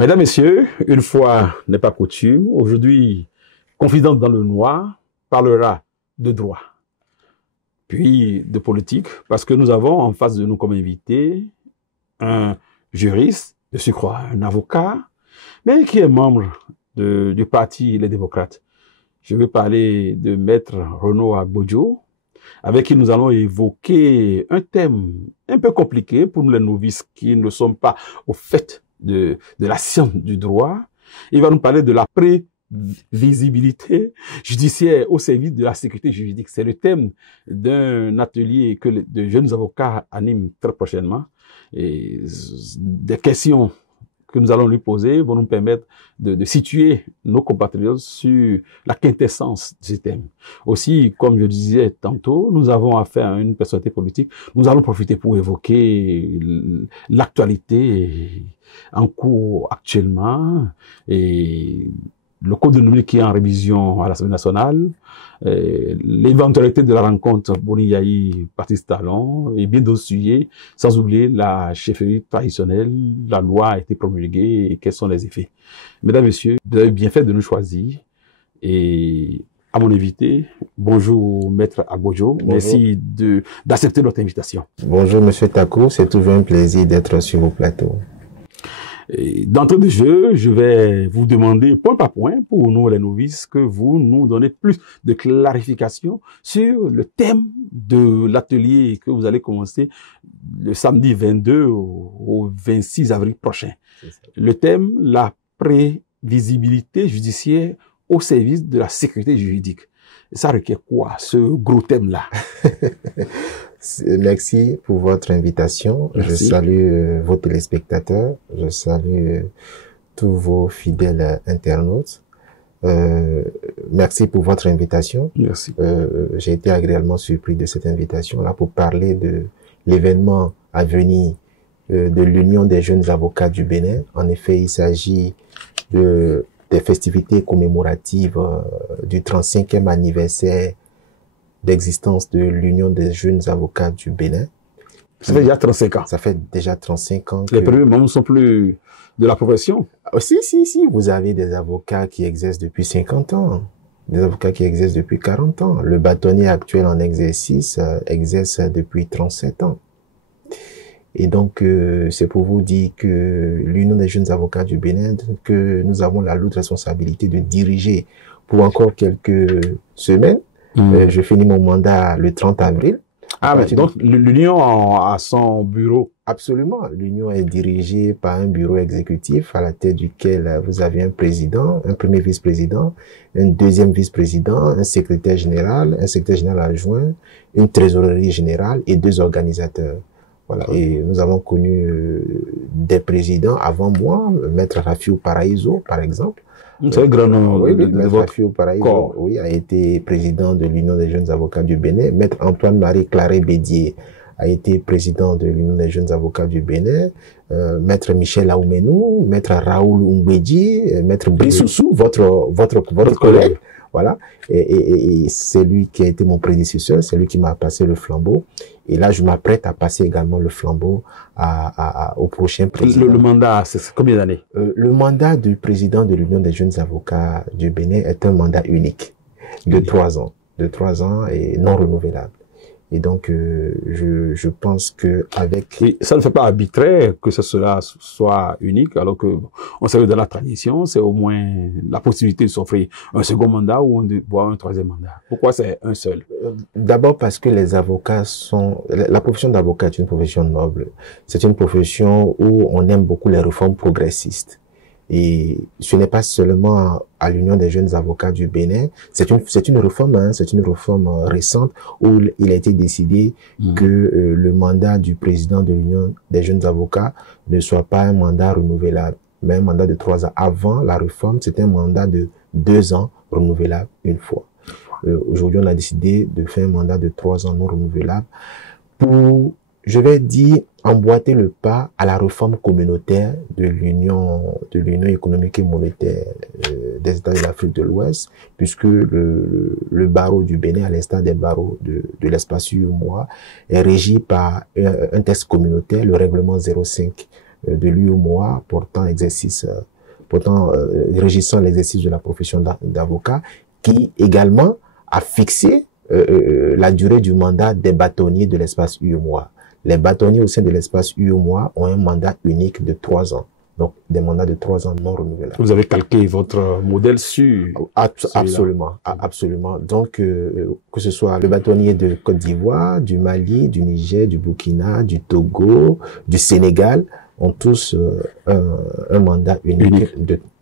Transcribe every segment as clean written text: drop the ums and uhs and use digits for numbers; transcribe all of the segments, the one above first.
Mesdames, Messieurs, une fois n'est pas coutume, aujourd'hui, Confidente dans le Noir parlera de droit, puis de politique, parce que nous avons en face de nous comme invité un juriste, de surcroît un avocat, mais qui est membre du parti Les Démocrates. Je veux parler de Maître Renaud Agbojo, avec qui nous allons évoquer un thème un peu compliqué pour nous les novices qui ne sommes pas au fait de la science du droit. Il va nous parler de la prévisibilité judiciaire au service de la sécurité juridique. C'est le thème d'un atelier que de jeunes avocats animent très prochainement. Et des questions que nous allons lui poser vont nous permettre de situer nos compatriotes sur la quintessence de ces thèmes. Aussi, comme je disais tantôt, nous avons affaire à une personnalité politique. Nous allons profiter pour évoquer l'actualité en cours actuellement et le code de nombre qui est en révision à l'Assemblée nationale, l'éventualité de la rencontre Boni-Yayi-Patrice Talon et bien d'autres sujets, sans oublier la chefferie traditionnelle, la loi a été promulguée et quels sont les effets. Mesdames, Messieurs, vous avez bien fait de nous choisir et à mon invité, bonjour Maître Agbojo, merci d'accepter notre invitation. Bonjour Monsieur Takou, c'est toujours un plaisir d'être sur vos plateaux. D'entrée de jeu, je vais vous demander point par point, pour nous les novices, que vous nous donnez plus de clarification sur le thème de l'atelier que vous allez commencer le samedi 22 au 26 avril prochain. Le thème, la prévisibilité judiciaire au service de la sécurité juridique. Ça requiert quoi, ce gros thème-là? Merci pour votre invitation. Merci. Je salue vos téléspectateurs. Je salue tous vos fidèles internautes. Merci pour votre invitation. Merci. J'ai été agréablement surpris de cette invitation-là pour parler de l'événement à venir de l'Union des jeunes avocats du Bénin. En effet, il s'agit des festivités commémoratives du 35e anniversaire d'existence de l'Union des jeunes avocats du Bénin. Ça fait déjà 35 ans. Ça fait déjà 35 ans. Les premiers membres ne sont plus de la profession. Si. Vous avez des avocats qui exercent depuis 50 ans. Des avocats qui exercent depuis 40 ans. Le bâtonnier actuel en exercice exerce depuis 37 ans. Et donc, c'est pour vous dire que l'Union des jeunes avocats du Bénin, que nous avons la lourde responsabilité de diriger pour encore quelques semaines. Je finis mon mandat le 30 avril. Ah, mais donc l'Union a son bureau? Absolument. L'Union est dirigée par un bureau exécutif à la tête duquel vous avez un président, un premier vice-président, un deuxième vice-président, un secrétaire général adjoint, une trésorerie générale et 2 organisateurs. Voilà. Et nous avons connu des présidents avant moi, Maître Rafiou Paraïso, par exemple. C'est le grand nom. Oui, Maître Rafiou Paraïso, oui, a été président de l'Union des jeunes avocats du Bénin. Maître Antoine-Marie Claret Bédier a été président de l'Union des jeunes avocats du Bénin. Maître Michel Aoumenou, Maître Raoul Umbedji, Maître Brissoussou, votre collègue. Voilà. Et c'est lui qui a été mon prédécesseur, c'est lui qui m'a passé le flambeau. Et là, je m'apprête à passer également le flambeau au prochain président. Le mandat, c'est combien d'années? Le mandat du président de l'Union des jeunes avocats du Bénin est un mandat unique de 3 ans. De 3 ans et non renouvelable. Et donc, je pense que avec... Oui, ça ne fait pas arbitraire que cela soit unique, alors que on sait que dans la tradition, c'est au moins la possibilité de s'offrir un second mandat ou voire un 3e mandat. Pourquoi c'est un seul? D'abord parce que les avocats sont... La profession d'avocat est une profession noble. C'est une profession où on aime beaucoup les réformes progressistes. Et ce n'est pas seulement à l'Union des jeunes avocats du Bénin, c'est une réforme, c'est une réforme récente où il a été décidé que le mandat du président de l'Union des jeunes avocats ne soit pas un mandat renouvelable, mais un mandat de 3 ans. Avant la réforme, c'était un mandat de 2 ans renouvelable une fois. Aujourd'hui, on a décidé de faire un mandat de 3 ans non renouvelable pour, je vais dire, emboîter le pas à la réforme communautaire de l'Union économique et monétaire des États de l'Afrique de l'Ouest, puisque le barreau du Bénin, à l'instar des barreaux de l'espace UEMOA, est régi par un texte communautaire, le règlement 05 de l'UEMOA régissant l'exercice de la profession d'avocat, qui également a fixé la durée du mandat des bâtonniers de l'espace UEMOA. Les bâtonniers au sein de l'espace UEMOA ont un mandat unique de 3 ans. Donc, des mandats de 3 ans non renouvelables. Vous avez calqué votre modèle sur... Absolument, absolument. Donc, que ce soit le bâtonnier de Côte d'Ivoire, du Mali, du Niger, du Burkina, du Togo, du Sénégal, ont tous un mandat unique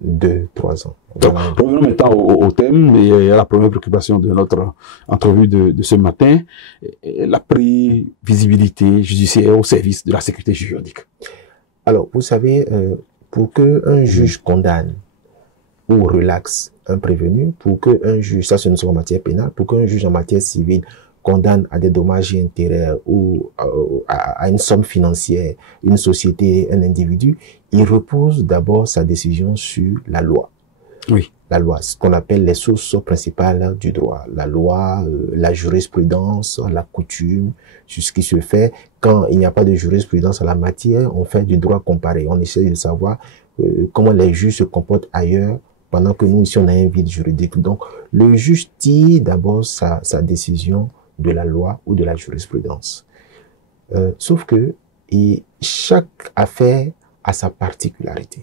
de 3 ans. Donc, revenons maintenant au thème et à la première préoccupation de notre entrevue de ce matin, la prévisibilité judiciaire au service de la sécurité juridique. Alors, vous savez, pour qu'un juge condamne ou relaxe un prévenu, pour qu'un juge, ça ce ne soit en matière pénale, pour qu'un juge en matière civile condamne à des dommages et intérêts ou à une somme financière, une société, un individu, il repose d'abord sa décision sur la loi. Oui. La loi, ce qu'on appelle les sources principales du droit. La loi, la jurisprudence, la coutume, sur ce qui se fait. Quand il n'y a pas de jurisprudence en la matière, on fait du droit comparé. On essaie de savoir comment les juges se comportent ailleurs, pendant que nous, ici, on a un vide juridique. Donc, le juge tire d'abord sa décision de la loi ou de la jurisprudence. Sauf que chaque affaire a sa particularité.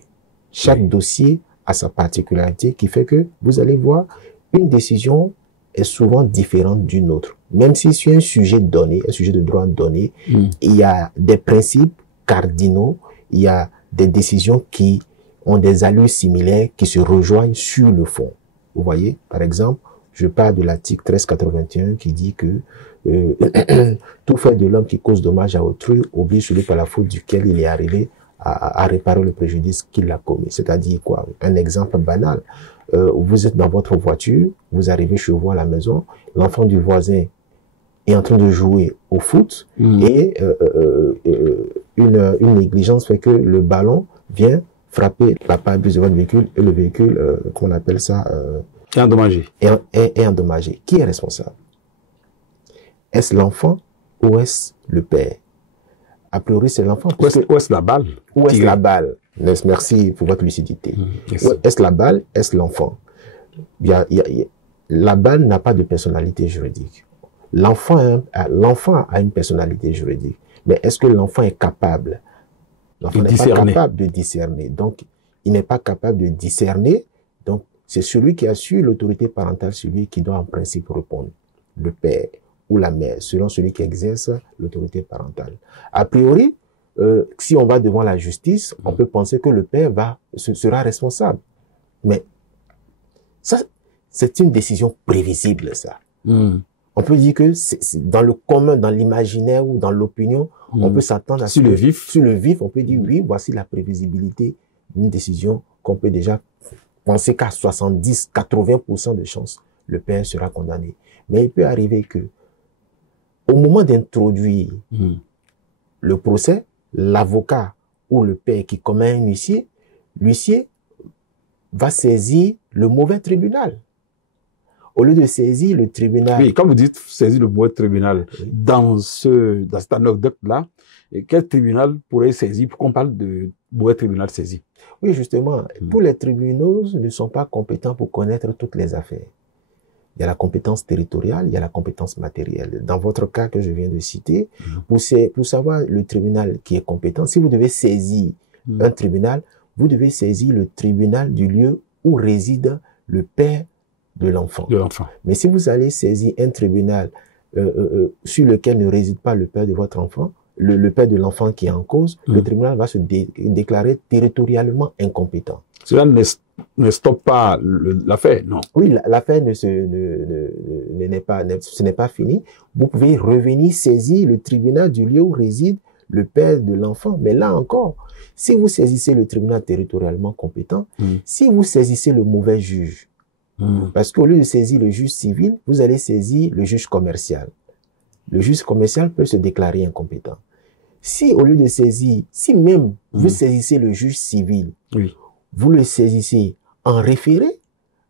Chaque dossier a sa particularité qui fait que vous allez voir, une décision est souvent différente d'une autre. Même si sur un sujet donné, un sujet de droit donné, il y a des principes cardinaux, il y a des décisions qui ont des allures similaires, qui se rejoignent sur le fond. Vous voyez, par exemple, je parle de l'article 1381 qui dit que tout fait de l'homme qui cause dommage à autrui oblige celui par la faute duquel il est arrivé à réparer le préjudice qu'il a commis. C'est-à-dire quoi? Un exemple banal. Vous êtes dans votre voiture, vous arrivez chez vous à la maison, l'enfant du voisin est en train de jouer au foot et une négligence fait que le ballon vient frapper la pare-brise de votre véhicule et le véhicule, qu'on appelle ça... est endommagé. Est endommagé. Qui est responsable? Est-ce l'enfant ou est-ce le père? A priori, c'est l'enfant. Où est-ce la balle? Où est-ce la balle? Merci pour votre lucidité. Est-ce la balle? Est-ce l'enfant? La balle n'a pas de personnalité juridique. L'enfant a une personnalité juridique. Mais est-ce que l'enfant est capable? L'enfant n'est pas capable de discerner. Donc, il n'est pas capable de discerner. Donc, c'est celui qui assure l'autorité parentale, celui qui doit en principe répondre. Le père ou la mère, selon celui qui exerce l'autorité parentale. A priori, si on va devant la justice, on peut penser que le père sera responsable. Mais ça, c'est une décision prévisible, ça. On peut dire que c'est dans le commun, dans l'imaginaire ou dans l'opinion, on peut s'attendre à... Sur le vif, on peut dire, oui, voici la prévisibilité d'une décision qu'on peut déjà penser qu'à 70, 80% de chances, le père sera condamné. Mais il peut arriver que au moment d'introduire le procès, l'avocat ou le père qui commet un huissier, l'huissier va saisir le mauvais tribunal. Au lieu de saisir le tribunal... Oui, quand vous dites saisir le mauvais tribunal, dans cette anecdote-là, quel tribunal pourrait saisir pour qu'on parle de mauvais tribunal saisi? Oui, justement, pour les tribunaux ne sont pas compétents pour connaître toutes les affaires. Il y a la compétence territoriale, il y a la compétence matérielle. Dans votre cas que je viens de citer, pour savoir le tribunal qui est compétent, si vous devez saisir un tribunal, vous devez saisir le tribunal du lieu où réside le père de l'enfant. Mais si vous allez saisir un tribunal sur lequel ne réside pas le père de votre enfant, le père de l'enfant qui est en cause, le tribunal va se déclarer territorialement incompétent. Cela ne stoppe pas l'affaire, non? Oui, l'affaire ce n'est pas fini. Vous pouvez revenir saisir le tribunal du lieu où réside le père de l'enfant. Mais là encore, si vous saisissez le tribunal territorialement compétent, si vous saisissez le mauvais juge, parce qu'au lieu de saisir le juge civil, vous allez saisir le juge commercial. Le juge commercial peut se déclarer incompétent. Si au lieu de saisir, si même vous saisissez le juge civil, vous le saisissez en référé,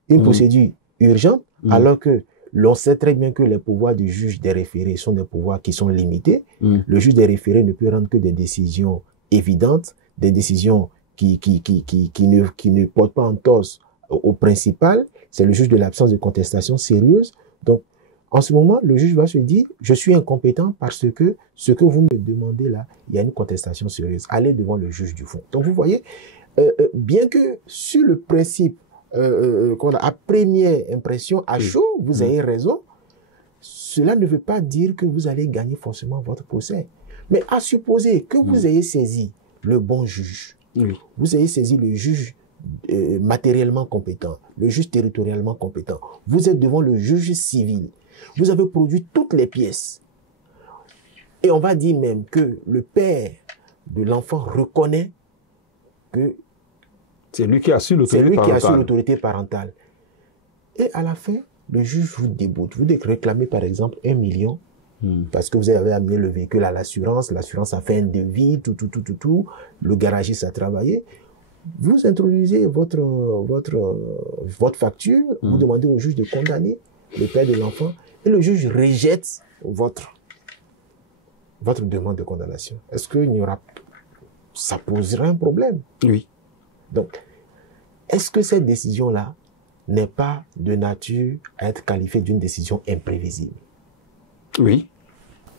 une procédure urgente, alors que l'on sait très bien que les pouvoirs du juge des référés sont des pouvoirs qui sont limités. Le juge des référés ne peut rendre que des décisions évidentes, des décisions qui ne portent pas en torse au principal, c'est le juge de l'absence de contestation sérieuse. Donc, en ce moment, le juge va se dire, je suis incompétent parce que ce que vous me demandez là, il y a une contestation sérieuse. Allez devant le juge du fond. Donc, vous voyez, bien que sur le principe, à première impression, à chaud, vous avez raison, cela ne veut pas dire que vous allez gagner forcément votre procès. Mais à supposer que vous ayez saisi le bon juge, vous ayez saisi le juge matériellement compétent, le juge territorialement compétent, vous êtes devant le juge civil, vous avez produit toutes les pièces, et on va dire même que le père de l'enfant reconnaît que c'est lui qui assure l'autorité parentale. Et à la fin, le juge vous déboute. Vous réclamez par exemple 1 million parce que vous avez amené le véhicule à l'assurance a fait un devis, tout, le garagiste a travaillé. Vous introduisez votre facture, vous demandez au juge de condamner le père de l'enfant et le juge rejette votre demande de condamnation. Est-ce qu'il n'y aura... Ça poserait un problème. Oui. Donc, est-ce que cette décision-là n'est pas de nature à être qualifiée d'une décision imprévisible? Oui.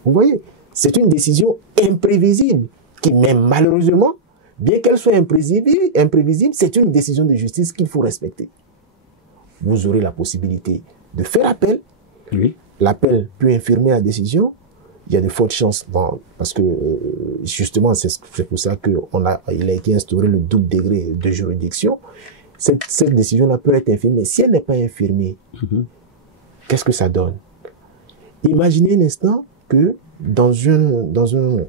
Vous voyez, c'est une décision imprévisible qui, même malheureusement, bien qu'elle soit imprévisible, c'est une décision de justice qu'il faut respecter. Vous aurez la possibilité de faire appel. Oui. L'appel peut infirmer la décision. Il y a de fortes chances, parce que justement, c'est pour ça qu'il a été instauré le double degré de juridiction. Cette décision-là peut être infirmée. Si elle n'est pas infirmée, qu'est-ce que ça donne? Imaginez un instant que dans un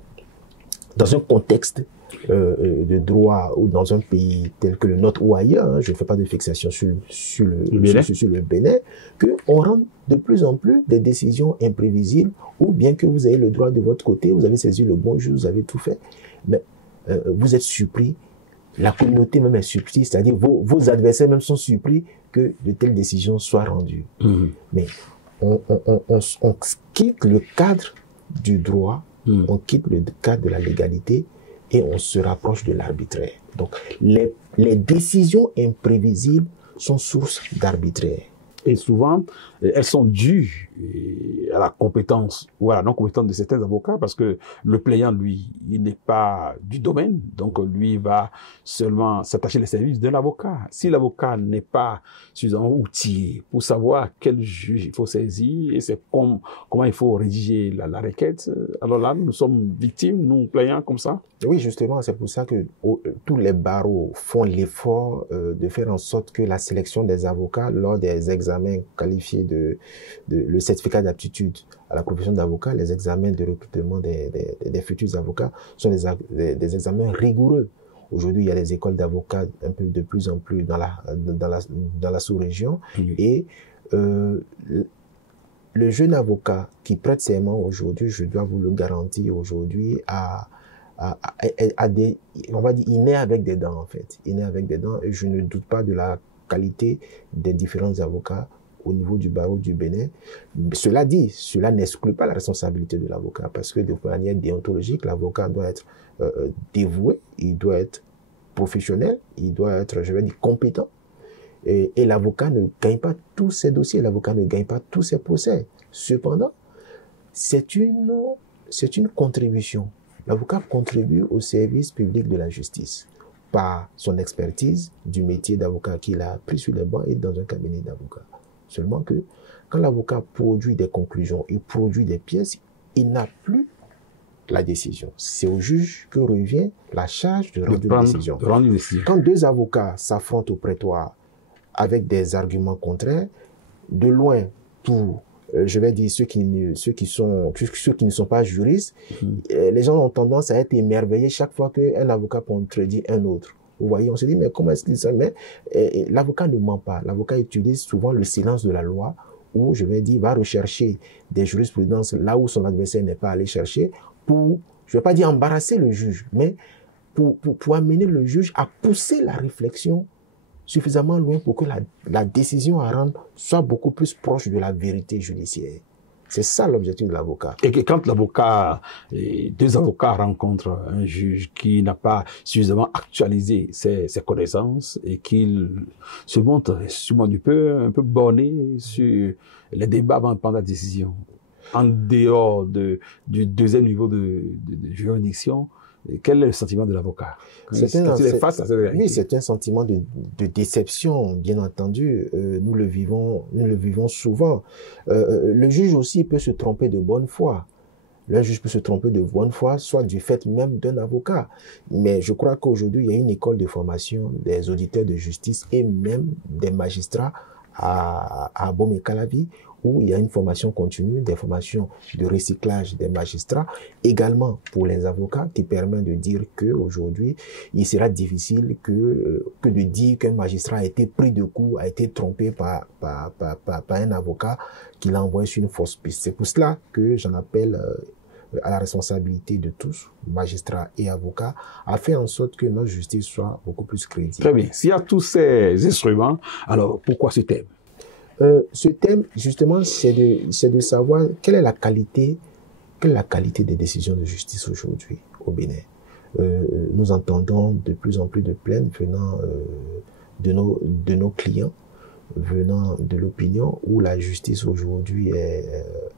contexte de droit ou dans un pays tel que le nôtre ou ailleurs, je ne fais pas de fixation sur le Bénin, qu'on rende de plus en plus des décisions imprévisibles, ou bien que vous ayez le droit de votre côté, vous avez saisi le bon juge, vous avez tout fait, mais vous êtes surpris, la communauté même est surprise, c'est-à-dire vos adversaires même sont surpris que de telles décisions soient rendues. Mais on quitte le cadre du droit, on quitte le cadre de la légalité, et on se rapproche de l'arbitraire. Donc, les décisions imprévisibles sont source d'arbitraire. Et souvent, elles sont dues à la compétence ou à la non-compétence de certains avocats, parce que le plaignant, lui, il n'est pas du domaine, donc lui va seulement s'attacher les services de l'avocat. Si l'avocat n'est pas suffisamment outillé pour savoir quel juge il faut saisir et c'est comment il faut rédiger la requête, alors là, nous sommes victimes, nous plaignants comme ça. Oui, justement, c'est pour ça que tous les barreaux font l'effort de faire en sorte que la sélection des avocats lors des examens qualifiés le certificat d'aptitude à la profession d'avocat, les examens de recrutement des futurs avocats sont des examens rigoureux. Aujourd'hui, il y a des écoles d'avocats un peu de plus en plus dans la sous-région. Et le jeune avocat qui prête serment aujourd'hui, je dois vous le garantir aujourd'hui, on va dire, il naît avec des dents en fait. Il naît avec des dents et je ne doute pas de la qualité des différents avocats au niveau du barreau du Bénin. Cela dit, cela n'exclut pas la responsabilité de l'avocat parce que de manière déontologique, l'avocat doit être dévoué, il doit être professionnel, il doit être, je vais dire, compétent. Et l'avocat ne gagne pas tous ses dossiers, l'avocat ne gagne pas tous ses procès. Cependant, c'est une contribution. L'avocat contribue au service public de la justice par son expertise du métier d'avocat qu'il a pris sur les bancs et dans un cabinet d'avocat. Seulement que quand l'avocat produit des conclusions, il produit des pièces, il n'a plus la décision. C'est au juge que revient la charge de rendre une décision. Quand deux avocats s'affrontent au prétoire avec des arguments contraires, de loin, pour je vais dire ceux qui ne sont pas juristes, les gens ont tendance à être émerveillés chaque fois qu'un avocat contredit un autre. Vous voyez, on se dit, mais comment est-ce qu'il ça? Mais l'avocat ne ment pas. L'avocat utilise souvent le silence de la loi, où, je vais dire, va rechercher des jurisprudences là où son adversaire n'est pas allé chercher, pour, je vais pas dire embarrasser le juge, mais pour amener le juge à pousser la réflexion suffisamment loin pour que la décision à rendre soit beaucoup plus proche de la vérité judiciaire. C'est ça l'objectif de l'avocat. Et que quand deux avocats rencontrent un juge qui n'a pas suffisamment actualisé ses connaissances et qu'il se montre souvent un peu borné sur les débats avant de prendre la décision, en dehors du deuxième niveau de juridiction, quel est le sentiment de l'avocat Oui, c'est un sentiment de déception, bien entendu. Nous le vivons souvent. Le juge aussi peut se tromper de bonne foi. Le juge peut se tromper de bonne foi, soit du fait même d'un avocat. Mais je crois qu'aujourd'hui, il y a une école de formation des auditeurs de justice et même des magistrats à Bomé-Calavi, où il y a une formation continue, des formations de recyclage des magistrats, également pour les avocats, qui permet de dire qu'aujourd'hui, il sera difficile que de dire qu'un magistrat a été pris de coup, a été trompé par un avocat qui l'a envoyé sur une fausse piste. C'est pour cela que j'en appelle à la responsabilité de tous, magistrats et avocats, à faire en sorte que notre justice soit beaucoup plus crédible. Très bien. S'il y a tous ces instruments, alors pourquoi ce thème? Ce thème, justement, c'est de savoir quelle est la qualité des décisions de justice aujourd'hui au Bénin. Nous entendons de plus en plus de plaintes venant de nos clients, venant de l'opinion, où la justice aujourd'hui est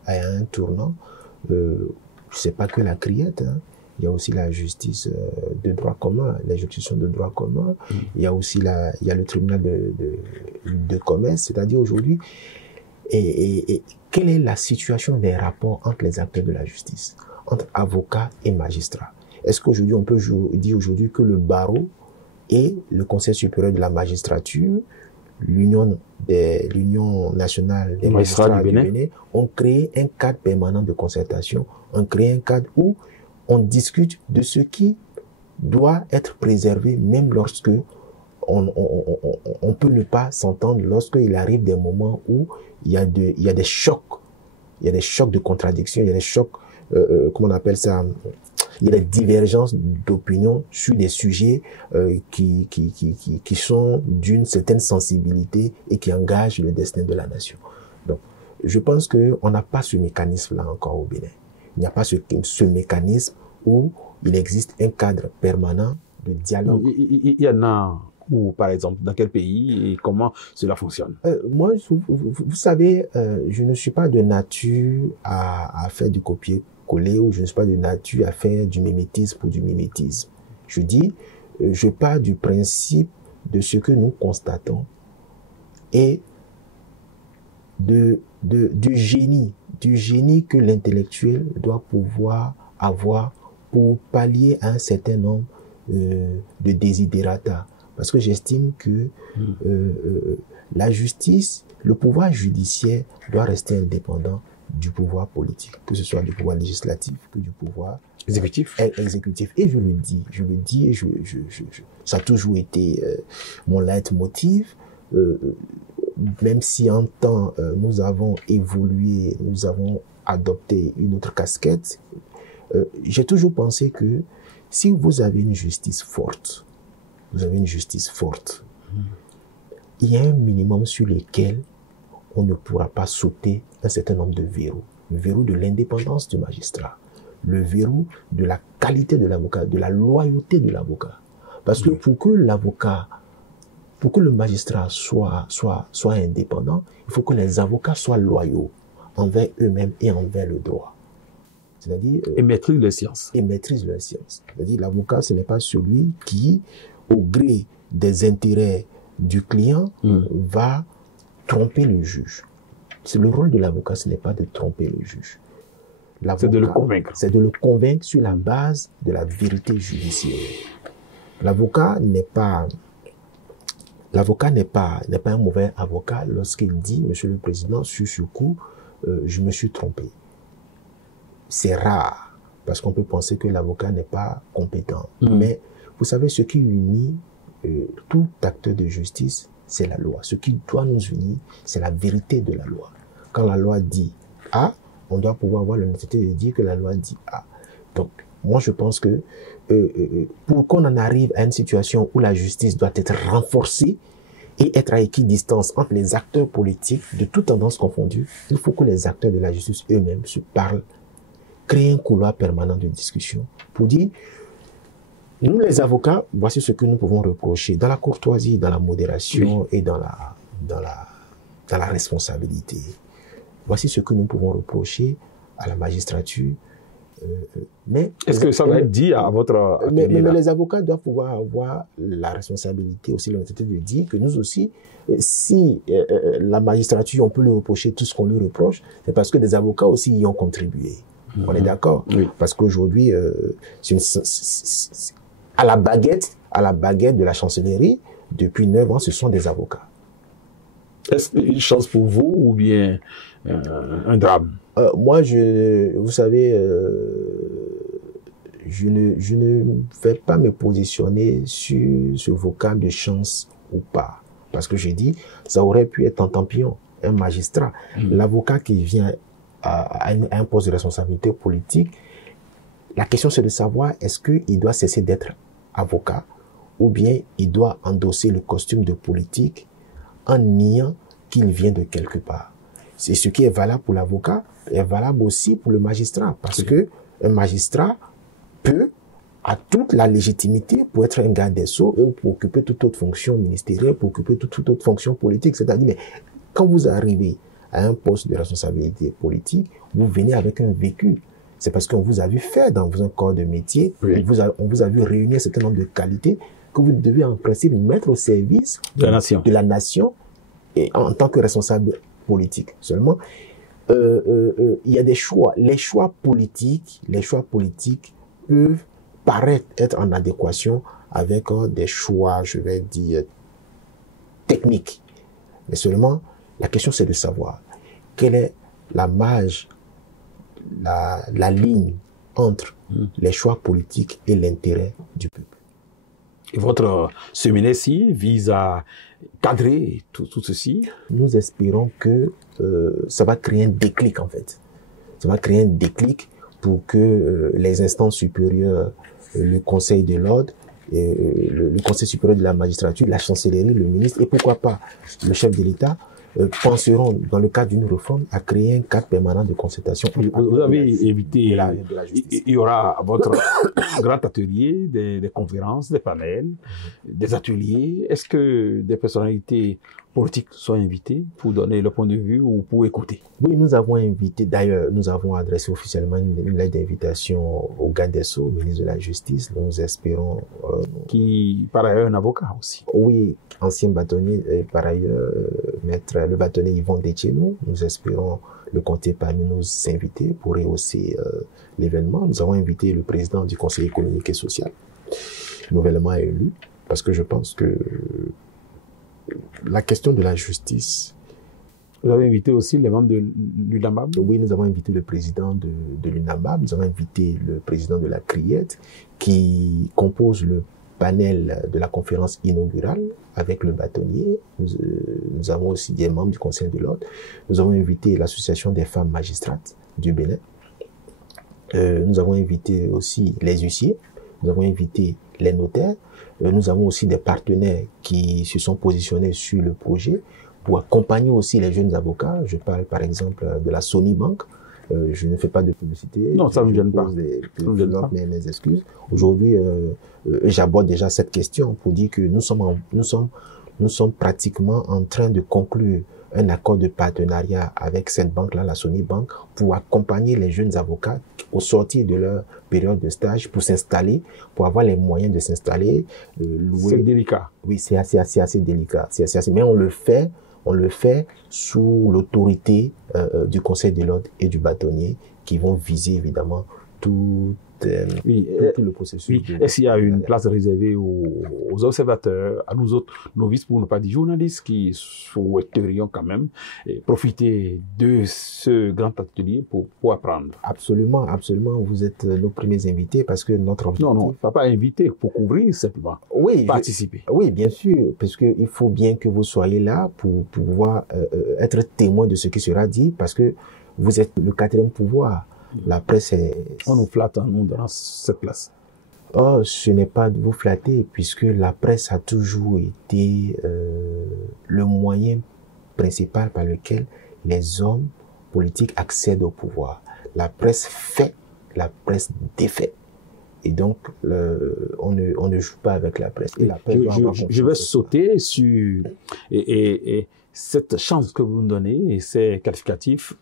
à un tournant. C'est pas que la criette, hein. Il y a aussi la justice de droit commun, la justice de droit commun. Il y a aussi il y a le tribunal de commerce, c'est-à-dire aujourd'hui, et quelle est la situation des rapports entre les acteurs de la justice, entre avocats et magistrats? Est-ce qu'aujourd'hui, on peut dire aujourd'hui que le barreau et le Conseil supérieur de la magistrature, l'Union nationale des magistrats du Bénin ont créé un cadre permanent de concertation, ont créé un cadre où on discute de ce qui doit être préservé, même lorsque on peut ne pas s'entendre, lorsqu'il arrive des moments où il y a des chocs, il y a des chocs de contradiction, il y a des chocs, comment on appelle ça, il y a des divergences d'opinion sur des sujets qui sont d'une certaine sensibilité et qui engagent le destin de la nation. Donc, je pense qu'on n'a pas ce mécanisme-là encore au Bénin. Il n'y a pas ce mécanisme où il existe un cadre permanent de dialogue. Il y en a où, par exemple, dans quel pays et comment cela fonctionne? Moi, vous savez, je ne suis pas de nature à faire du copier-coller, ou je ne suis pas de nature à faire du mimétisme pour du mimétisme. Je pars du principe de ce que nous constatons et du génie que l'intellectuel doit pouvoir avoir pour pallier à un certain nombre de desiderata. Parce que j'estime que la justice, le pouvoir judiciaire doit rester indépendant du pouvoir politique, que ce soit du pouvoir législatif, que du pouvoir exécutif. Et je le dis, ça a toujours été mon leitmotiv. Même si en temps nous avons évolué, nous avons adopté une autre casquette, j'ai toujours pensé que si vous avez une justice forte, il y a un minimum sur lequel on ne pourra pas sauter un certain nombre de verrous. Le verrou de l'indépendance du magistrat, le verrou de la qualité de l'avocat, de la loyauté de l'avocat. Parce que pour que le magistrat soit indépendant, il faut que les avocats soient loyaux envers eux-mêmes et envers le droit. C'est-à-dire et maîtrisent leur science. C'est-à-dire l'avocat, ce n'est pas celui qui, au gré des intérêts du client, va tromper le juge. Le rôle de l'avocat, ce n'est pas de tromper le juge. C'est de le convaincre. C'est de le convaincre sur la base de la vérité judiciaire. L'avocat n'est pas un mauvais avocat lorsqu'il dit, Monsieur le Président, sur ce coup, je me suis trompé. C'est rare, parce qu'on peut penser que l'avocat n'est pas compétent. Mais vous savez, ce qui unit tout acteur de justice, c'est la loi. Ce qui doit nous unir, c'est la vérité de la loi. Quand la loi dit A, on doit pouvoir avoir l'honnêteté de dire que la loi dit A. Donc, moi, je pense que pour qu'on en arrive à une situation où la justice doit être renforcée et être à équidistance entre les acteurs politiques de toutes tendances confondues, il faut que les acteurs de la justice eux-mêmes se parlent, créer un couloir permanent de discussion pour dire, nous les avocats, voici ce que nous pouvons reprocher dans la courtoisie, dans la modération et dans la responsabilité. Voici ce que nous pouvons reprocher à la magistrature. Mais est-ce que ça va être dit à votre mais les avocats doivent pouvoir avoir la responsabilité, aussi l'honnêteté de dire que nous aussi, si la magistrature, on peut lui reprocher tout ce qu'on lui reproche, c'est parce que des avocats aussi y ont contribué. On est d'accord? Oui. Parce qu'aujourd'hui, à la baguette de la chancellerie, depuis 9 ans, ce sont des avocats. Est-ce une chance pour vous ou bien un drame? Moi, vous savez, je ne vais pas me positionner sur ce vocable de chance ou pas. Parce que j'ai dit, ça aurait pu être un tampillon, un magistrat. L'avocat qui vient à un poste de responsabilité politique, la question c'est de savoir est-ce qu'il doit cesser d'être avocat ou bien il doit endosser le costume de politique en niant qu'il vient de quelque part. C'est ce qui est valable pour l'avocat, est valable aussi pour le magistrat, parce que un magistrat a toute la légitimité pour être un garde des Sceaux ou pour occuper toute autre fonction ministérielle, pour occuper toute autre fonction politique. C'est-à-dire, mais quand vous arrivez à un poste de responsabilité politique, vous venez avec un vécu. C'est parce qu'on vous a vu faire dans un corps de métier, on vous a vu réunir un certain nombre de qualités que vous devez en principe mettre au service de la nation et en tant que responsable politique. Seulement, il y a des choix. Les choix politiques peuvent paraître être en adéquation avec des choix, je vais dire, techniques. Mais seulement, la question c'est de savoir quelle est la marge, la ligne entre les choix politiques et l'intérêt du peuple. Et votre séminaire-ci vise à cadrer tout ceci? Nous espérons que ça va créer un déclic en fait. Ça va créer un déclic pour que les instances supérieures, le Conseil de l'ordre, le Conseil supérieur de la magistrature, la chancellerie, le ministre et pourquoi pas le chef de l'État penseront, dans le cadre d'une réforme, à créer un cadre permanent de concertation. Vous avez évité, de la justice. Il y aura votre grand atelier, des conférences, des panels, des ateliers. Est-ce que des personnalités politiques sont invitées pour donner leur point de vue ou pour écouter? Oui, nous avons invité, d'ailleurs, nous avons adressé officiellement une lettre d'invitation au garde des Sceaux, au ministre de la Justice. Nous espérons... qui, par ailleurs, est un avocat aussi. Oui, ancien bâtonnier, et par ailleurs, le bâtonnier Yvon Détchenou. Nous espérons le compter parmi nos invités pour rehausser l'événement. Nous avons invité le président du Conseil économique et social, nouvellement élu, parce que je pense que la question de la justice... Vous avez invité aussi les membres de l'UNAMAB? Oui, nous avons invité le président de l'UNAMAB, nous avons invité le président de la CRIET, qui compose le panel de la conférence inaugurale avec le bâtonnier. Nous avons aussi des membres du Conseil de l'ordre. Nous avons invité l'association des femmes magistrates du Bénin. Nous avons invité aussi les huissiers. Nous avons invité les notaires. Nous avons aussi des partenaires qui se sont positionnés sur le projet pour accompagner aussi les jeunes avocats. Je parle par exemple de la Sony Bank. Je ne fais pas de publicité. Non, ça ne me gêne pas. Mes excuses. Aujourd'hui, j'aborde déjà cette question pour dire que nous sommes pratiquement en train de conclure un accord de partenariat avec cette banque-là, la Sony Bank, pour accompagner les jeunes avocats au sortir de leur période de stage pour s'installer, pour avoir les moyens de s'installer, louer. C'est délicat. Oui, c'est assez délicat. Mais on le fait sous l'autorité du Conseil de l'ordre et du bâtonnier qui vont viser évidemment tout le processus. Oui. Est-ce qu'il y a une place réservée aux observateurs, à nous autres novices, pour ne pas dire journalistes, qui souhaiterions quand même profiter de ce grand atelier pour apprendre? Absolument. Vous êtes nos premiers invités parce que notre objectif... Non, pas invité, pour couvrir simplement. Oui. Participer. Oui, bien sûr, parce que il faut bien que vous soyez là pour pouvoir être témoin de ce qui sera dit, parce que vous êtes le quatrième pouvoir. La presse est... On nous flatte, nous, dans cette place. Oh, ce n'est pas de vous flatter, puisque la presse a toujours été le moyen principal par lequel les hommes politiques accèdent au pouvoir. La presse fait, la presse défait. Et donc, on ne joue pas avec la presse. Et la presse je vais sauter sur et cette chance que vous nous donnez et ces qualificatifs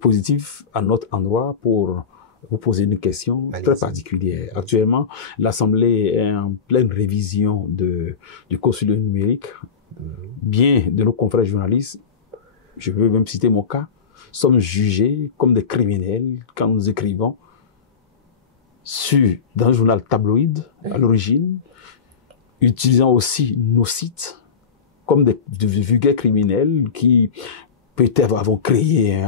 positifs à notre endroit pour vous poser une question très particulière. Actuellement, l'Assemblée est en pleine révision du Code sur le numérique. Bien de nos confrères journalistes, je veux même citer mon cas, sommes jugés comme des criminels quand nous écrivons dans un journal tabloïd à l'origine, utilisant aussi nos sites comme des vulgaires criminels qui peut-être avons créé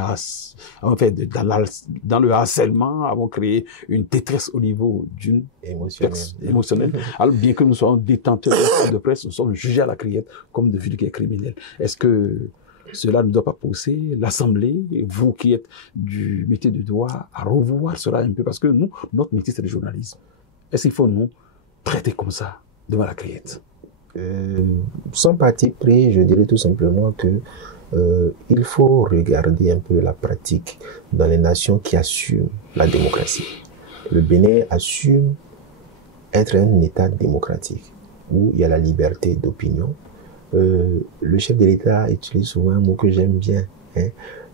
dans le harcèlement, avons créé une détresse au niveau d'une émotionnelle. Alors bien que nous soyons détenteurs de presse, nous sommes jugés à la criette comme de vulgaires criminels. Est-ce que cela ne doit pas pousser l'Assemblée, vous qui êtes du métier du droit, à revoir cela un peu? Parce que nous, notre métier, c'est le journalisme. Est-ce qu'il faut nous traiter comme ça, devant la criette? Sans parti pris, je dirais tout simplement que il faut regarder un peu la pratique dans les nations qui assument la démocratie. Le Bénin assume être un État démocratique où il y a la liberté d'opinion. Le chef de l'État utilise souvent un mot que j'aime bien.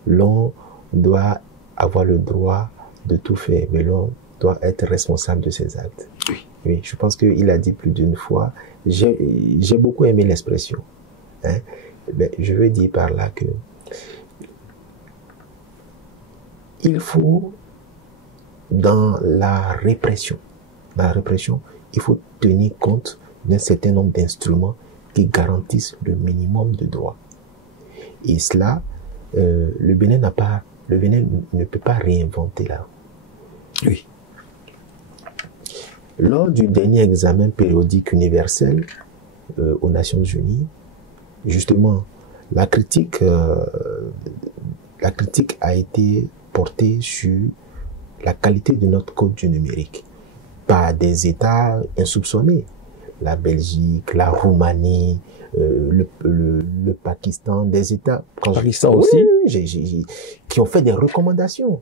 L'on doit avoir le droit de tout faire, mais l'on doit être responsable de ses actes. Oui, je pense qu'il a dit plus d'une fois. J'ai beaucoup aimé l'expression. Ben, je veux dire par là que il faut, dans la répression, il faut tenir compte d'un certain nombre d'instruments qui garantissent le minimum de droits. Et cela, le Bénin ne peut pas réinventer la roue. Oui. Lors du dernier examen périodique universel aux Nations Unies, justement, la critique a été portée sur la qualité de notre code du numérique par des États insoupçonnés. La Belgique, la Roumanie, le Pakistan, des États... Pakistan aussi, qui ont fait des recommandations.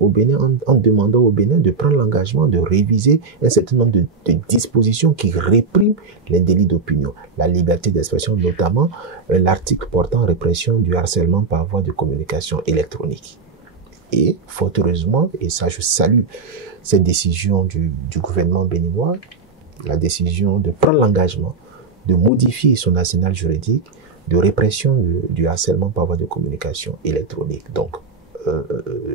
Au Bénin en demandant au Bénin de prendre l'engagement de réviser un certain nombre de dispositions qui répriment les délits d'opinion, la liberté d'expression, notamment l'article portant répression du harcèlement par voie de communication électronique. Et fort heureusement, et ça je salue cette décision du gouvernement béninois, la décision de prendre l'engagement de modifier son arsenal juridique de répression du harcèlement par voie de communication électronique. Donc,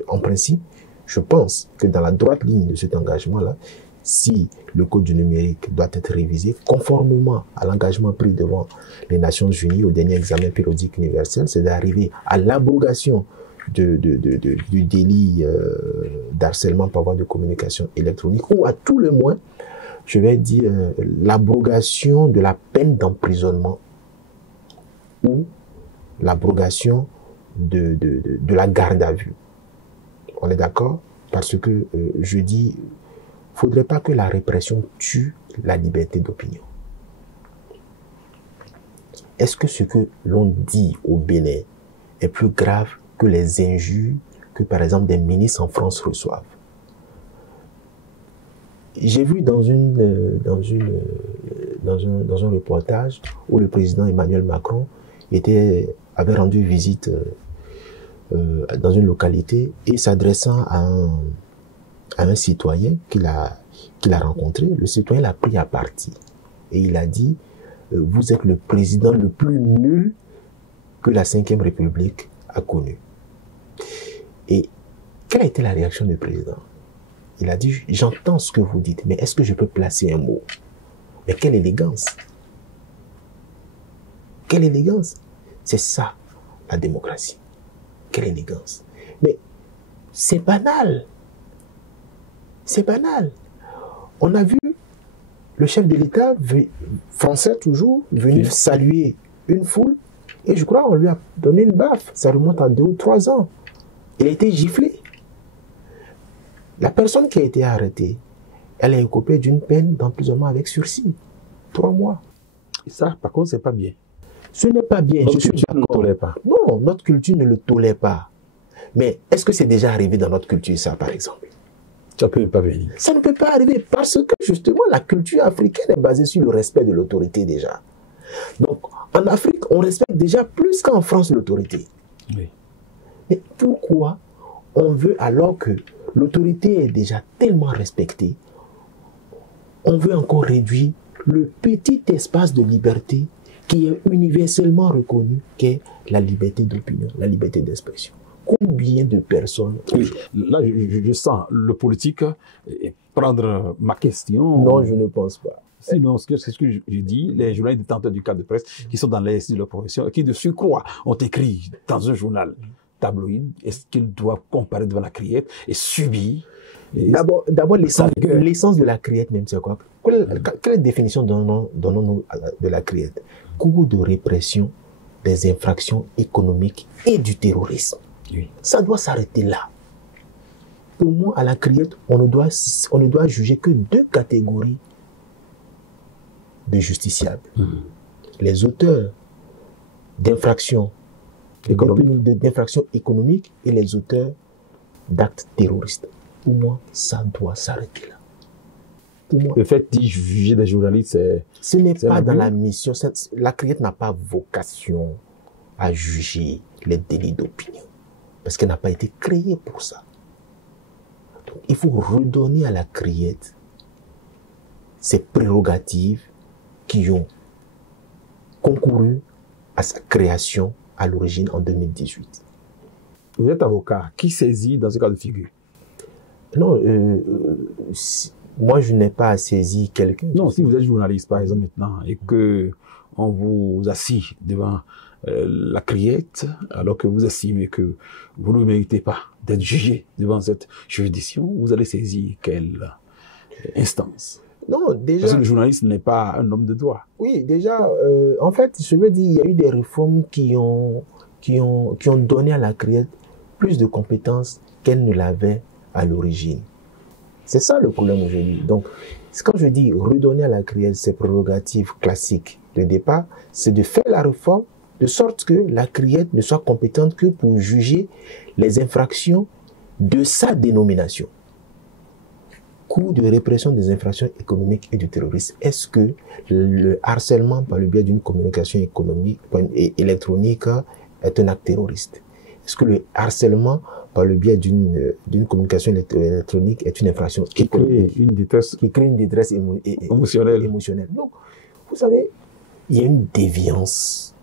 en principe, je pense que dans la droite ligne de cet engagement-là, si le code du numérique doit être révisé conformément à l'engagement pris devant les Nations Unies au dernier examen périodique universel, c'est d'arriver à l'abrogation du délit d'harcèlement par voie de communication électronique, ou à tout le moins, je vais dire, l'abrogation de la peine d'emprisonnement ou l'abrogation de la garde à vue. On est d'accord? Parce que je dis, faudrait pas que la répression tue la liberté d'opinion. Est-ce que ce que l'on dit au Bénin est plus grave que les injures que, par exemple, des ministres en France reçoivent? J'ai vu dans un reportage où le président Emmanuel Macron avait rendu visite dans une localité et s'adressant à un citoyen qu'il a rencontré, le citoyen l'a pris à partie et il a dit vous êtes le président le plus nul que la Ve République a connu. Et quelle a été la réaction du président? Il a dit j'entends ce que vous dites, mais est-ce que je peux placer un mot? Mais quelle élégance! Quelle élégance! C'est ça, la démocratie. Quelle élégance. Mais c'est banal. C'est banal. On a vu le chef de l'État, français toujours, venir saluer une foule, et je crois qu'on lui a donné une baffe. Ça remonte à 2 ou 3 ans. Il a été giflé. La personne qui a été arrêtée, elle est écopée d'une peine d'emprisonnement avec sursis. 3 mois. Ça, par contre, c'est pas bien. Ce n'est pas bien, Notre je suis culture ne le d'accord. tolère pas. Non, notre culture ne le tolère pas. Mais est-ce que c'est déjà arrivé dans notre culture, ça, par exemple? Ça peut pas venir. Ça ne peut pas arriver parce que, justement, la culture africaine est basée sur le respect de l'autorité déjà. Donc, en Afrique, on respecte déjà plus qu'en France l'autorité. Oui. Mais pourquoi on veut, alors que l'autorité est déjà tellement respectée, on veut encore réduire le petit espace de liberté qui est universellement reconnu, qu'est la liberté d'opinion, la liberté d'expression? Combien de personnes... Oui. Là, je sens le politique prendre ma question. Non, je ne pense pas. Sinon, c'est ce que je dis, les journalistes détenteurs du cadre de presse qui sont dans l'exercice de leur profession et qui de surcroît ont écrit dans un journal tabloïd, est-ce qu'ils doivent comparaître devant la criette et subir? D'abord, l'essence de la criette même, c'est quoi? Quelle définition donnons-nous de la criette? Cours de répression des infractions économiques et du terrorisme. Oui. Ça doit s'arrêter là. Pour moi, à la criette, on ne doit juger que deux catégories de justiciables. Les auteurs d'infractions économiques et les auteurs d'actes terroristes. Pour moi, ça doit s'arrêter là. Pour moi, le fait d'y juger des journalistes, ce n'est pas dans la mission. La criette n'a pas vocation à juger les délits d'opinion. Parce qu'elle n'a pas été créée pour ça. Donc, il faut redonner à la criette ses prérogatives qui ont concouru à sa création à l'origine en 2018. Vous êtes avocat, qui saisit dans ce cas de figure? Non, moi je n'ai pas saisi quelqu'un. Non, si vous êtes journaliste par exemple maintenant et que on vous assit devant la criette alors que vous estimez que vous ne méritez pas d'être jugé devant cette juridiction, vous allez saisir quelle instance? Non, déjà... Parce que le journaliste n'est pas un homme de droit. Oui, déjà, en fait, je veux dire, il y a eu des réformes qui ont donné à la criette plus de compétences qu'elle ne l'avait à l'origine. C'est ça le problème aujourd'hui. Donc, quand je dis redonner à la criette ses prérogatives classiques de départ, c'est de faire la réforme de sorte que la criette ne soit compétente que pour juger les infractions de sa dénomination. Cours de répression des infractions économiques et du terrorisme. Est-ce que le harcèlement par le biais d'une communication économique et électronique est un acte terroriste? Est-ce que le harcèlement par le biais d'une communication électronique est une infraction économique qui crée une détresse émotionnelle? Donc, vous savez, il y a une déviance,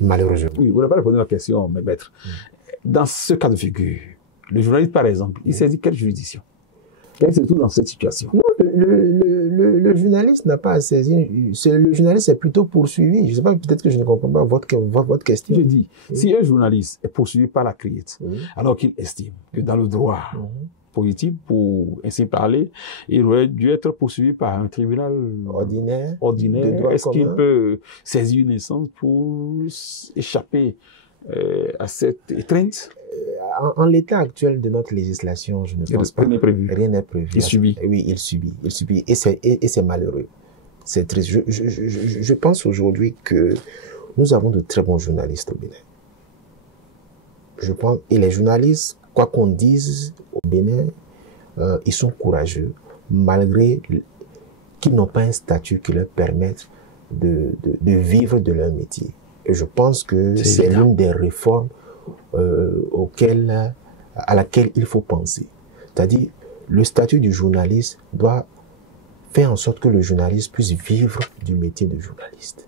malheureusement. Oui, vous n'avez pas répondu à ma question, mais maître. Dans ce cas de figure, le journaliste, par exemple, il saisit quelle juridiction? Quel c'est tout dans cette situation? Non, le journaliste n'a pas à saisir. Le journaliste est plutôt poursuivi. Je ne sais pas, peut-être que je ne comprends pas votre question. Je dis, si un journaliste est poursuivi par la criette, alors qu'il estime que dans le droit positif, pour ainsi parler, il aurait dû être poursuivi par un tribunal ordinaire. Est-ce qu'il peut saisir une instance pour échapper à cette étreinte? En l'état actuel de notre législation, je ne pense pas. Rien n'est prévu. Il subit. Oui, il subit. Et c'est malheureux. C'est triste. Je pense aujourd'hui que nous avons de très bons journalistes au Bénin. Je pense, et les journalistes, quoi qu'on dise au Bénin, ils sont courageux, malgré qu'ils n'ont pas un statut qui leur permette de vivre de leur métier. Et je pense que c'est l'une des réformes à laquelle il faut penser. C'est-à-dire, le statut du journaliste doit faire en sorte que le journaliste puisse vivre du métier de journaliste.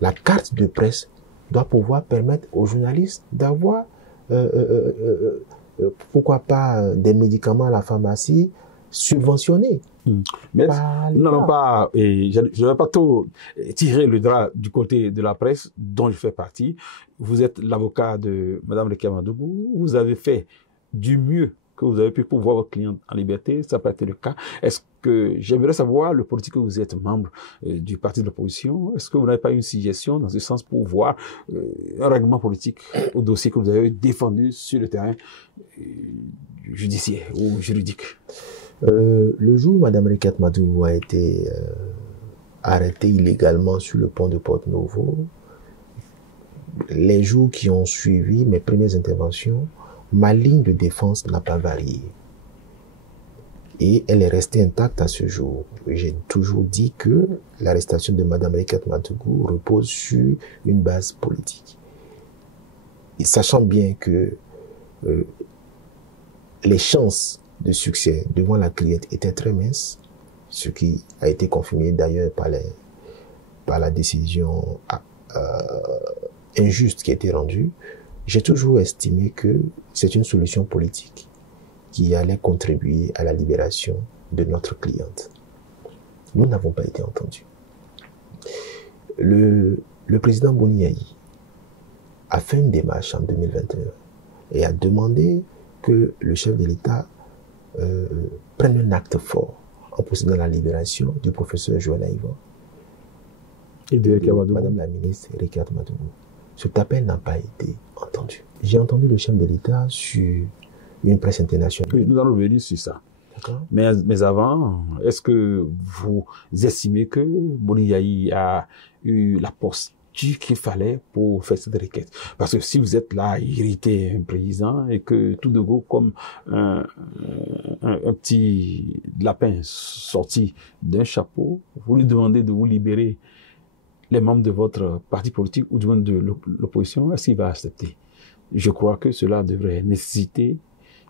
La carte de presse doit pouvoir permettre aux journalistes d'avoir, pourquoi pas, des médicaments à la pharmacie subventionnés. Mais nous n'allons pas, et je ne vais pas trop tirer le drap du côté de la presse dont je fais partie. Vous êtes l'avocat de Mme Rekia Madougou. Vous avez fait du mieux que vous avez pu pour voir votre client en liberté. Ça n'a pas été le cas. Est-ce que j'aimerais savoir, le politique que vous êtes membre du parti de l'opposition, est-ce que vous n'avez pas une suggestion dans ce sens pour voir un règlement politique au dossier que vous avez défendu sur le terrain judiciaire ou juridique? Le jour où Mme Rekia Madougou a arrêté illégalement sur le pont de Porto-Novo. Les jours qui ont suivi mes premières interventions, ma ligne de défense n'a pas varié. Et elle est restée intacte à ce jour. J'ai toujours dit que l'arrestation de Mme Rekiat Madougou repose sur une base politique. Et sachant bien que les chances de succès devant la cliente étaient très minces, ce qui a été confirmé d'ailleurs par la décision injuste qui a été rendue, j'ai toujours estimé que c'est une solution politique qui allait contribuer à la libération de notre cliente. Nous n'avons pas été entendus. Le président Boni Yayi a fait une démarche en 2021 et a demandé que le chef de l'État prenne un acte fort en procédant à la libération du professeur Joël Aïva et de Madame la ministre Rekiat Madougou. Cet appel n'a pas été entendu. J'ai entendu le chef de l'État sur une presse internationale. Oui, nous allons revenir sur ça. Mais avant, est-ce que vous estimez que Boni Yayi a eu la posture qu'il fallait pour faire cette requête? Parce que si vous êtes là, irrité un président et que tout de go, comme un petit lapin sorti d'un chapeau, vous lui demandez de vous libérer les membres de votre parti politique ou du moins de l'opposition, est-ce qu'il va accepter? Je crois que cela devrait nécessiter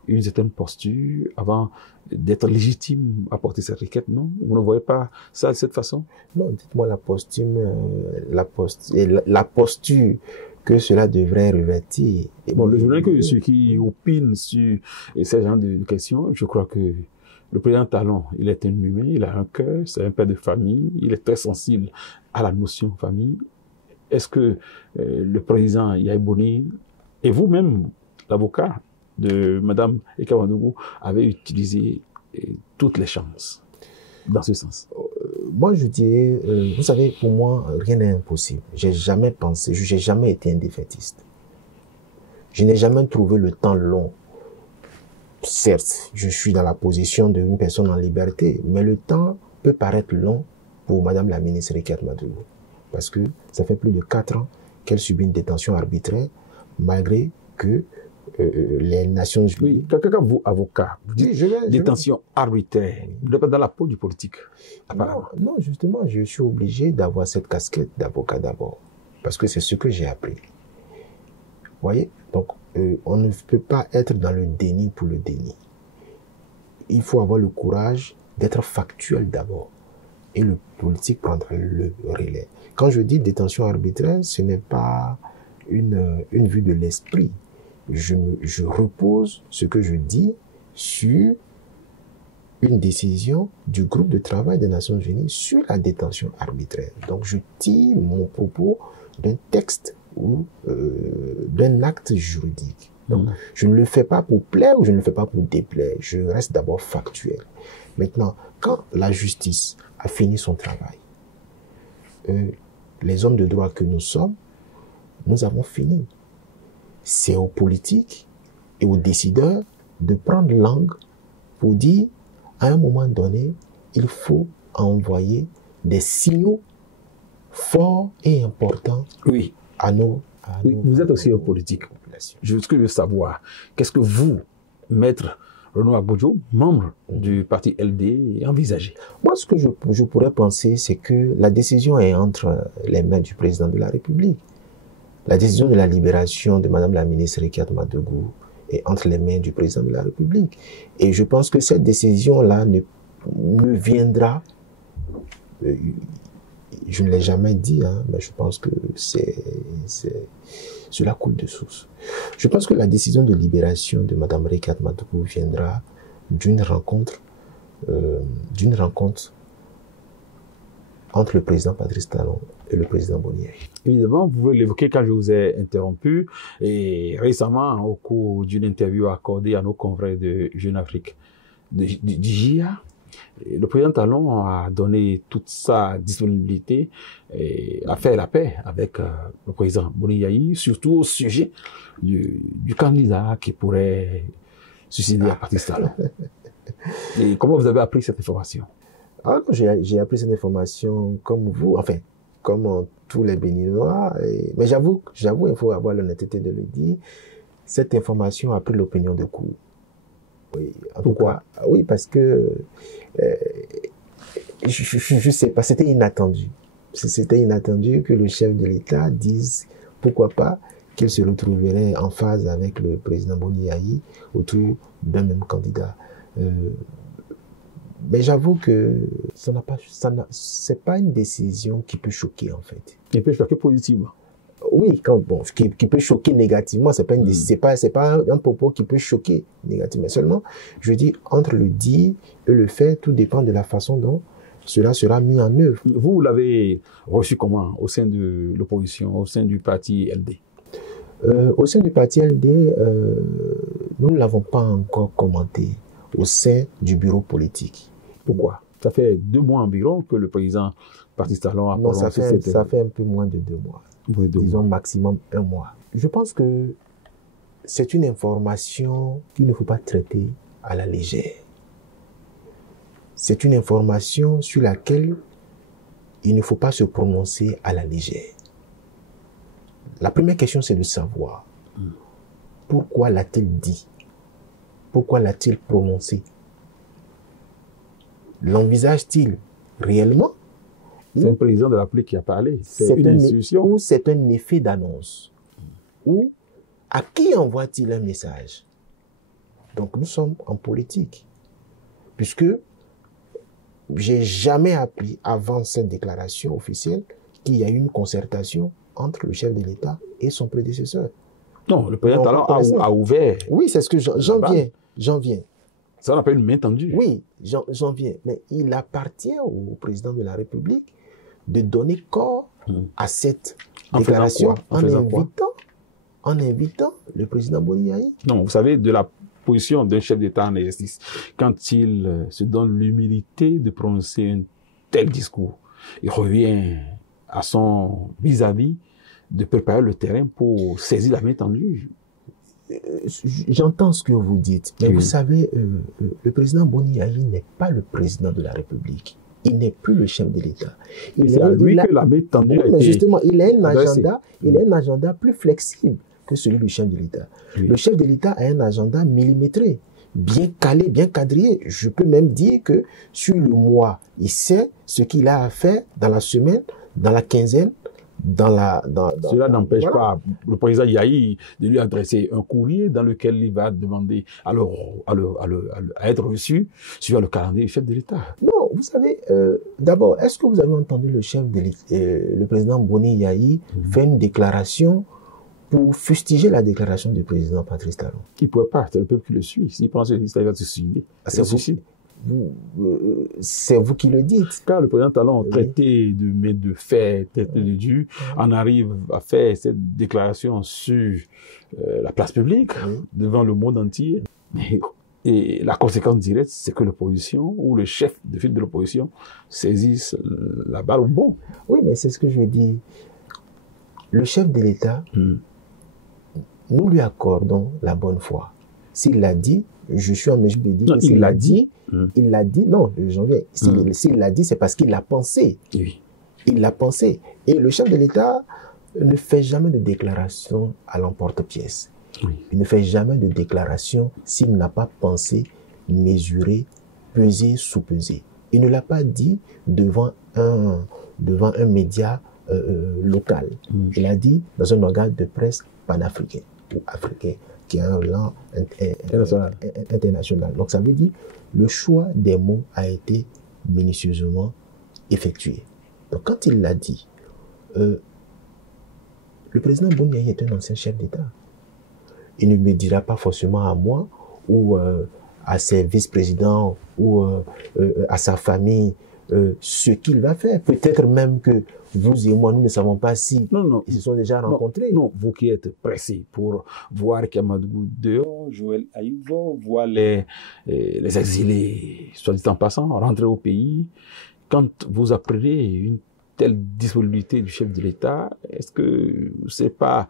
une certaine posture avant d'être légitime à porter cette requête, non? Vous ne voyez pas ça de cette façon? Non, dites-moi la posture que cela devrait revêtir. Bon, le journal que je suis qui opine sur ces genres de questions, je crois que le président Talon, il est un humain, il a un cœur, c'est un père de famille, il est très sensible à la notion famille. Est-ce que le président Yayi Boni et vous-même, l'avocat de Mme Rekiat Madougou, avez utilisé toutes les chances dans ce sens? Moi, je dirais, vous savez, pour moi, rien n'est impossible. J'ai jamais pensé, j'ai jamais été un défaitiste. Je n'ai jamais trouvé le temps long. Certes, je suis dans la position d'une personne en liberté, mais le temps peut paraître long pour Madame la ministre Rekiat Madougou. Parce que ça fait plus de 4 ans qu'elle subit une détention arbitraire, malgré que les Nations Unies... Oui, quand vous, avocat, vous dites détention arbitraire, vous n'êtes pas dans la peau du politique, apparemment. Non, justement, je suis obligé d'avoir cette casquette d'avocat d'abord, parce que c'est ce que j'ai appris. Vous voyez? Donc, on ne peut pas être dans le déni pour le déni. Il faut avoir le courage d'être factuel d'abord. Et le politique prendra le relais. Quand je dis détention arbitraire, ce n'est pas une vue de l'esprit. Je repose ce que je dis sur une décision du groupe de travail des Nations Unies sur la détention arbitraire. Donc, je tire mon propos d'un texte ou d'un acte juridique. Donc, je ne le fais pas pour plaire ou je ne le fais pas pour déplaire. Je reste d'abord factuel. Maintenant, quand la justice a fini son travail, les hommes de droit que nous sommes, nous avons fini. C'est aux politiques et aux décideurs de prendre langue pour dire, à un moment donné, il faut envoyer des signaux forts et importants à nos... Vous êtes aussi un politique. Ce que je veux savoir, qu'est-ce que vous, maître Renaud Agbodjo, membre du parti LD, envisagez? Moi, ce que je pourrais penser, c'est que la décision est entre les mains du président de la République. La décision de la libération de Madame la ministre Rekiat Madougou est entre les mains du président de la République. Et je pense que cette décision-là ne viendra, je ne l'ai jamais dit, hein, mais je pense que cela coule de source. Je pense que la décision de libération de Madame Rekiat Madougou viendra d'une rencontre entre le président Patrice Talon et le président Boni Yayi. Évidemment, vous pouvez l'évoquer quand je vous ai interrompu, et récemment, au cours d'une interview accordée à nos confrères de Jeune Afrique, du JIA, le président Talon a donné toute sa disponibilité à faire la paix avec le président Boni Yayi, surtout au sujet du candidat qui pourrait succéder à Patrice Talon. Et comment vous avez appris cette information? Ah non, j'ai appris cette information comme vous, enfin, comme tous les Béninois. Mais j'avoue, il faut avoir l'honnêteté de le dire, cette information a pris l'opinion de court. Oui, en tout cas, oui, parce que je sais pas, c'était inattendu. C'était inattendu que le chef de l'État dise, pourquoi pas, qu'il se retrouverait en phase avec le président Boni Yayi autour d'un même candidat. Mais j'avoue que c'est pas une décision qui peut choquer, en fait. Qui peut choquer positivement. Oui, qui peut choquer négativement, c'est pas un propos qui peut choquer négativement. Seulement, je dis, entre le dire et le faire, tout dépend de la façon dont cela sera mis en œuvre. Vous l'avez reçu comment au sein de l'opposition, au sein du parti LD? Au sein du parti LD, nous ne l'avons pas encore commenté au sein du bureau politique. Pourquoi? Ça fait 2 mois environ que le président Patrice Talon a prononcé cette... ça fait un peu moins de 2 mois. Oui, disons maximum 1 mois. Je pense que c'est une information qu'il ne faut pas traiter à la légère. C'est une information sur laquelle il ne faut pas se prononcer à la légère. La première question, c'est de savoir pourquoi l'a-t-il dit? Pourquoi l'a-t-il prononcé? L'envisage-t-il réellement? C'est un président de la République qui a parlé. C'est une institution. Ou c'est un effet d'annonce? Ou à qui envoie-t-il un message? Donc nous sommes en politique. Puisque j'ai jamais appris avant cette déclaration officielle qu'il y a eu une concertation entre le chef de l'État et son prédécesseur. Non, le président Talon a ouvert. Oui, c'est ce que j'en viens. Ça, on appelle une main tendue. Oui, j'en viens. Mais il appartient au président de la République de donner corps à cette déclaration en invitant le président Boni Yayi. Non, vous savez, de la position d'un chef d'État en exercice, quand il se donne l'humilité de prononcer un tel discours, il revient à son vis-à-vis de préparer le terrain pour saisir la main tendue. J'entends ce que vous dites, mais vous savez, le président Boni Yayi n'est pas le président de la République. Il n'est plus le chef de l'État. C'est à lui que la main tendue a été... Justement, il a un agenda plus flexible que celui du chef de l'État. Oui. Le chef de l'État a un agenda millimétré, bien calé, bien quadrillé. Je peux même dire que sur le mois, il sait ce qu'il a à faire dans la semaine, dans la quinzaine, Cela n'empêche pas le président Yayi de lui adresser un courrier dans lequel il va demander à être reçu sur le calendrier du chef de l'État. Non, vous savez, d'abord, est-ce que vous avez entendu le président Boni Yayi faire une déclaration pour fustiger la déclaration du président Patrice Talon? Il ne pouvait pas, c'est le peuple qui le suit. S'il pense qu'il va se suicider. C'est vous qui le dites. Car le président Talon, traité de fait, traité de dû, en arrive à faire cette déclaration sur la place publique, devant le monde entier. Et la conséquence directe, c'est que l'opposition, ou le chef de file de l'opposition, saisisse la balle au bon. Oui, mais c'est ce que je dis. Le chef de l'État, nous lui accordons la bonne foi. S'il l'a dit, je suis en mesure de dire qu'il l'a dit. Il l'a dit, non, j'en viens. S'il l'a dit, c'est parce qu'il l'a pensé. Oui. Il l'a pensé. Et le chef de l'État ne fait jamais de déclaration à l'emporte-pièce. Oui. Il ne fait jamais de déclaration s'il n'a pas pensé, mesuré, pesé, sous-pesé. Il ne l'a pas dit devant un média local. Il a dit dans un organe de presse panafricain ou africain, qui a un rang international. Donc ça veut dire le choix des mots a été minutieusement effectué. Donc quand il l'a dit, le président Boni Yayi est un ancien chef d'État. Il ne me dira pas forcément à moi ou à ses vice-présidents ou à sa famille ce qu'il va faire. Peut-être même que vous et moi, nous ne savons pas si ils se sont déjà rencontrés. Non, vous qui êtes pressés pour voir Kamadougou dehors, Joël Aïvo, voir les exilés, soit dit en passant, rentrer au pays. Quand vous apprenez une telle disponibilité du chef de l'État, est-ce que c'est pas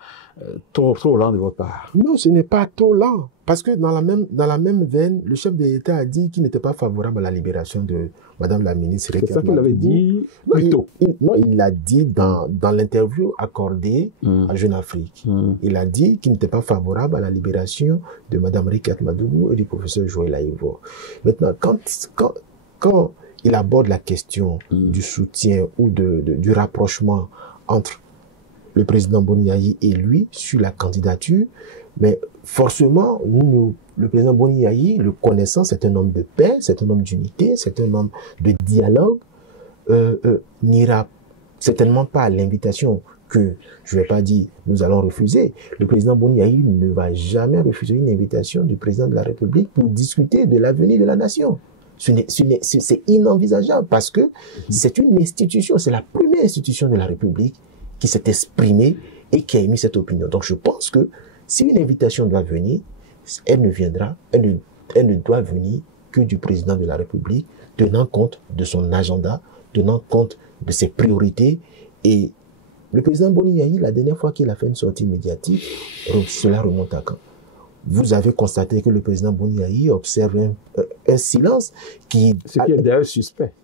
trop lent de votre part? Non, ce n'est pas trop lent, Parce que dans la même veine, le chef de l'État a dit qu'il n'était pas favorable à la libération de Madame la ministre. C'est ça qu'il avait dit plus tôt. Non, il l'a dit dans l'interview accordée à Jeune Afrique. Il a dit qu'il n'était pas favorable à la libération de Madame Rikat Madougou et du professeur Joël Aïvo. Maintenant, quand il aborde la question du soutien ou du rapprochement entre le président Boni et lui sur la candidature, mais forcément, le président Boni, le connaissant, c'est un homme de paix, c'est un homme d'unité, c'est un homme de dialogue, n'ira certainement pas à l'invitation que, je ne vais pas dire, nous allons refuser. Le président Boni ne va jamais refuser une invitation du président de la République pour discuter de l'avenir de la nation. C'est inenvisageable parce que c'est une institution, c'est la première institution de la République qui s'est exprimée et qui a émis cette opinion. Donc je pense que si une invitation doit venir, elle ne doit venir que du président de la République, tenant compte de son agenda, tenant compte de ses priorités. Et le président Boni, la dernière fois qu'il a fait une sortie médiatique, cela remonte à quand? Vous avez constaté que le président Boni observe un silence qui est d'ailleurs suspect.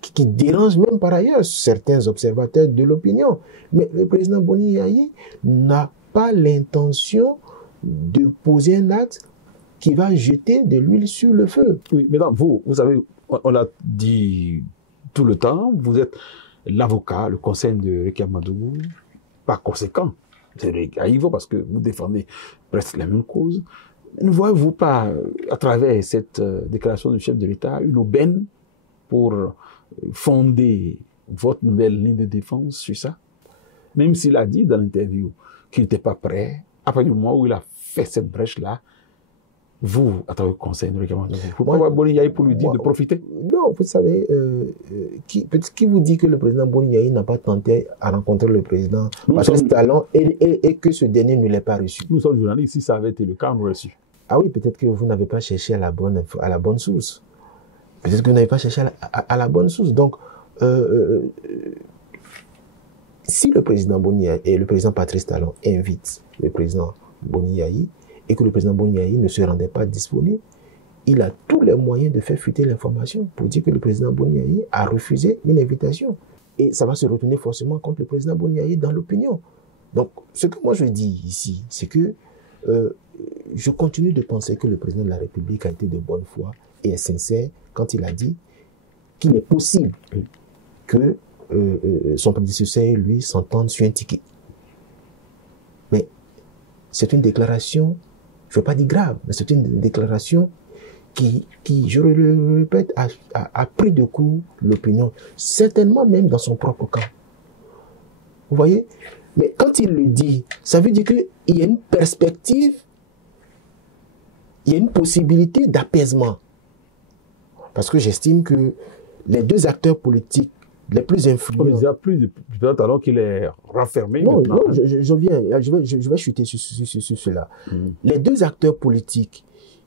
Qui dérange même par ailleurs certains observateurs de l'opinion. Mais le président Boni n'a pas l'intention de poser un acte qui va jeter de l'huile sur le feu. Oui, mesdames, vous savez, on l'a dit tout le temps, vous êtes l'avocat, le conseil de Rikat Madougou, par conséquent, c'est Aïvo parce que vous défendez presque la même cause. Ne voyez-vous pas, à travers cette déclaration du chef de l'État, une aubaine pour fonder votre nouvelle ligne de défense sur ça? Même s'il a dit dans l'interview qu'il n'était pas prêt, après le moment où il a fait cette brèche-là, vous, à travers le conseil de Rikat Madougou, vous pouvez avoir Boni pour lui dire de profiter? Non, vous savez, qui vous dit que le président Boni n'a pas tenté à rencontrer le président Patrice Talon et que ce dernier ne l'ait pas reçu? Nous sommes journalistes, si ça avait été le cas, on l'aurait reçu. Ah oui, peut-être que vous n'avez pas cherché à la bonne source. Peut-être que vous n'avez pas cherché à la bonne source. Donc, si le président Boni et le président Patrice Talon invitent le président Boni et que le président Boni ne se rendait pas disponible, il a tous les moyens de faire fuiter l'information pour dire que le président Boni a refusé une invitation. Et ça va se retourner forcément contre le président Boni dans l'opinion. Donc, ce que moi je dis ici, c'est que je continue de penser que le président de la République a été de bonne foi et est sincère quand il a dit qu'il est possible que son prédécesseur et lui s'entendent sur un ticket. Mais c'est une déclaration, je ne veux pas dire grave, mais c'est une déclaration qui, je le répète, a pris de coup l'opinion, certainement même dans son propre camp. Vous voyez? Mais quand il le dit, ça veut dire qu'il y a une perspective, il y a une possibilité d'apaisement. Parce que j'estime que les deux acteurs politiques les plus influents... Il y a plus de alors qu'il est renfermé. Non, je vais chuter sur cela. Les deux acteurs politiques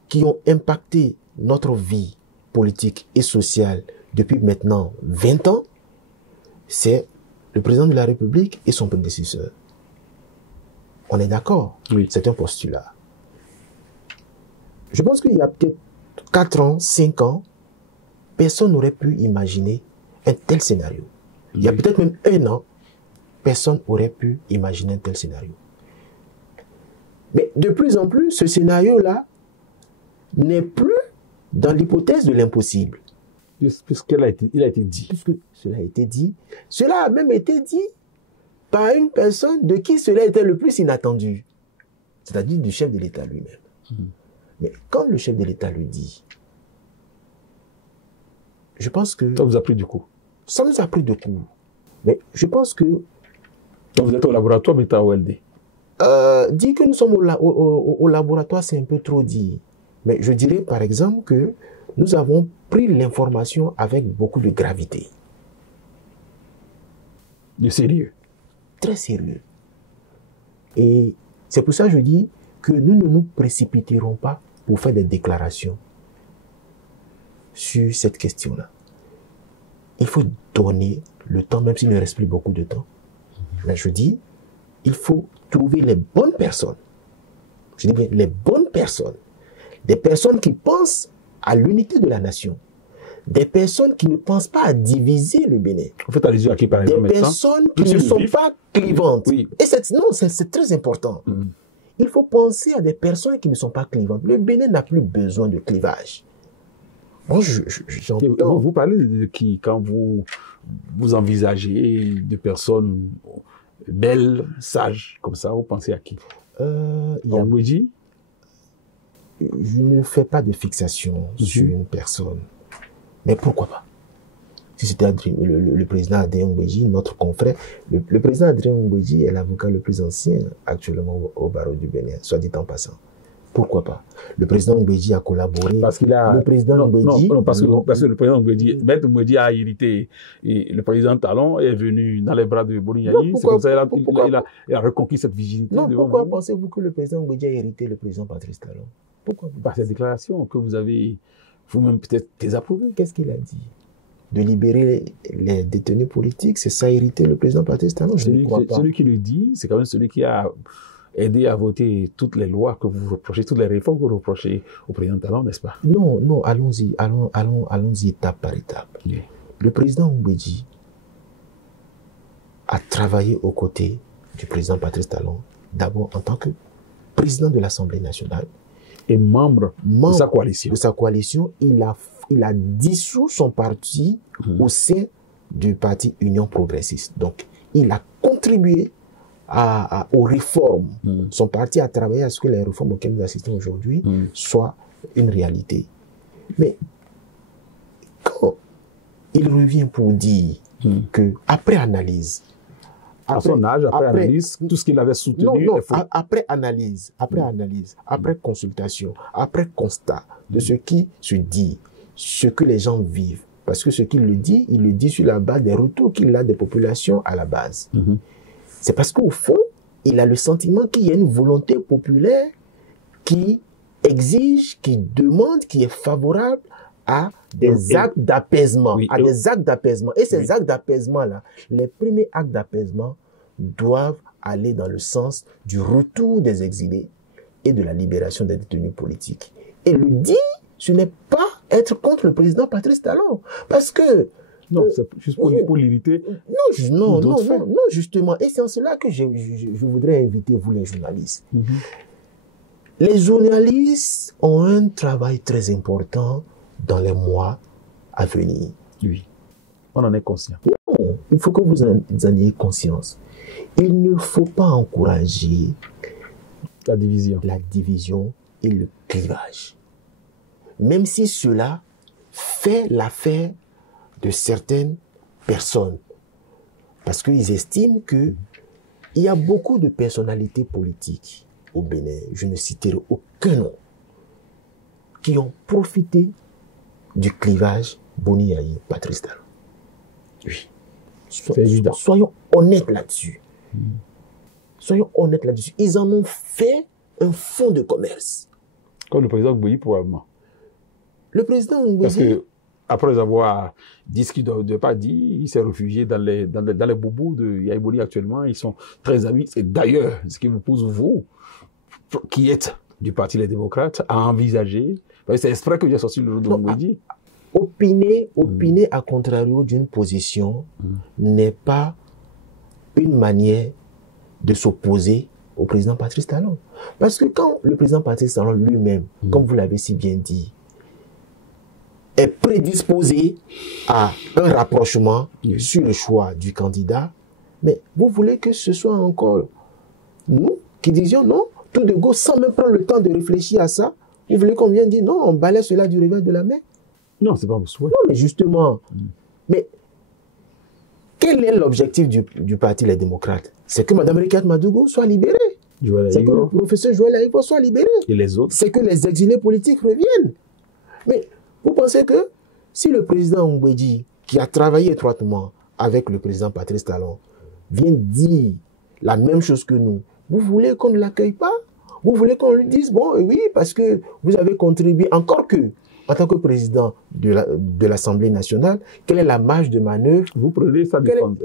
qui ont impacté notre vie politique et sociale depuis maintenant 20 ans, c'est le président de la République et son prédécesseur. On est d'accord? Oui. C'est un postulat. Je pense qu'il y a peut-être 4 ans, 5 ans, personne n'aurait pu imaginer un tel scénario. Oui. Il y a peut-être même 1 an, personne n'aurait pu imaginer un tel scénario. Mais de plus en plus, ce scénario-là n'est plus dans l'hypothèse de l'impossible. Puisqu'il a été dit. Puisque cela a été dit. Cela a même été dit par une personne de qui cela était le plus inattendu. C'est-à-dire du chef de l'État lui-même. Mais quand le chef de l'État le dit, je pense que... Ça vous a pris du coup? Ça nous a pris de coup. Mais je pense que... Donc vous êtes au laboratoire, mais à OLD. Dire que nous sommes au laboratoire, c'est un peu trop dit. Mais je dirais par exemple que nous avons pris l'information avec beaucoup de gravité. De sérieux. Très sérieux. Et c'est pour ça que je dis que nous ne nous précipiterons pas pour faire des déclarations sur cette question-là. Il faut donner le temps, même s'il ne reste plus beaucoup de temps. Là, je dis, il faut trouver les bonnes personnes je dis bien les bonnes personnes, des personnes qui pensent à l'unité de la nation, des personnes qui ne pensent pas à diviser le Bénin. En fait, allusion à qui, par exemple, des personnes qui ne sont pas clivantes. Oui. Et c'est très important. Il faut penser à des personnes qui ne sont pas clivantes. Le Bénin n'a plus besoin de clivage. Moi, j'entends. Vous parlez de qui quand vous envisagez de personnes belles, sages, comme ça, vous pensez à qui? Ngouedji? Je ne fais pas de fixation sur une personne. Mais pourquoi pas? Si c'était le président Adrien Ngouedji, notre confrère, le président Adrien Ngouedji est l'avocat le plus ancien actuellement au barreau du Bénin, soit dit en passant. Pourquoi pas? Le président Ngouedji a collaboré. Parce qu'il a. Le président Ngouedji. Non, parce que le président Ngouedji, Maître Ngouedji a irrité. Et le président Talon est venu dans les bras de Boni Yayi. C'est comme ça qu'il a reconquis cette vigilité. Non, pourquoi pensez-vous que le président Ngouedji a irrité le président Patrice Talon? Pourquoi? Par cette déclaration que vous avez vous-même peut-être désapprouvée. Qu'est-ce qu'il a dit? De libérer les détenus politiques, c'est ça irriter le président Patrice Talon? Je ne crois pas. Celui qui le dit, c'est quand même celui qui a aider à voter toutes les lois que vous reprochez, toutes les réformes que vous reprochez au président Talon, n'est-ce pas? Non, allons-y étape par étape. Oui. Le président Ngouedji a travaillé aux côtés du président Patrice Talon, d'abord en tant que président de l'Assemblée nationale. Et membre de sa coalition. De sa coalition, il a dissous son parti au sein du parti Union progressiste. Donc, il a contribué aux réformes. Son parti a travaillé à ce que les réformes auxquelles nous assistons aujourd'hui soient une réalité. Mais quand il revient pour dire que après analyse, à son âge, après analyse, tout ce qu'il avait soutenu est faux. Après analyse, après consultation, après constat de ce qui se dit, ce que les gens vivent, parce que ce qu'il le dit, il le dit sur la base des retours qu'il a des populations à la base. C'est parce qu'au fond, il a le sentiment qu'il y a une volonté populaire qui exige, qui demande, qui est favorable à des actes d'apaisement. Des actes d'apaisement. Et ces actes d'apaisement-là, les premiers actes d'apaisement doivent aller dans le sens du retour des exilés et de la libération des détenus politiques. Et le dit, ce n'est pas être contre le président Patrice Talon. Parce que non, c'est juste pour l'irriter. Non, justement. Et c'est en cela que je voudrais inviter vous, les journalistes. Les journalistes ont un travail très important dans les mois à venir. Oui, on en est conscient. Non, il faut que vous en ayez conscience. Il ne faut pas encourager la division et le clivage. Même si cela fait l'affaire de certaines personnes. Parce qu'ils estiment qu'il y a beaucoup de personnalités politiques au Bénin, je ne citerai aucun nom, qui ont profité du clivage Boni Yayi, Patrice Talon. Oui. Soyons honnêtes là-dessus. Soyons honnêtes là-dessus. Ils en ont fait un fonds de commerce. Comme le président Ngouedji, probablement. Le président Ngouedji... Parce que après avoir dit ce qu'il ne doit pas dire, il s'est réfugié dans les boubous de Yayi Boni actuellement. Ils sont très amis. Et d'ailleurs, ce qui vous pose, vous, qui êtes du Parti Les Démocrates, à envisager, c'est exprès que j'ai sorti le nom de Ngouedji. Opiner à contrario d'une position n'est pas une manière de s'opposer au président Patrice Talon. Parce que quand le président Patrice Talon lui-même, comme vous l'avez si bien dit, est prédisposé à un rapprochement sur le choix du candidat, mais vous voulez que ce soit encore nous qui disions non, tout de go, sans même prendre le temps de réfléchir à ça, vous voulez qu'on vienne dire non, on balaie cela du revers de la main? Non, c'est pas mon souhait. Non, mais justement, mais quel est l'objectif du Parti Les Démocrates? C'est que Mme Rikat Madougou soit libérée. C'est que le professeur Joël Aïvo soit libéré. Et les autres? C'est que les exilés politiques reviennent. Mais vous pensez que si le président Ngouedji, qui a travaillé étroitement avec le président Patrice Talon, vient dire la même chose que nous, vous voulez qu'on ne l'accueille pas? Vous voulez qu'on lui dise, bon, oui, parce que vous avez contribué, encore que en tant que président de l'Assemblée nationale, quelle est la marge de manœuvre? Vous prenez sa défense.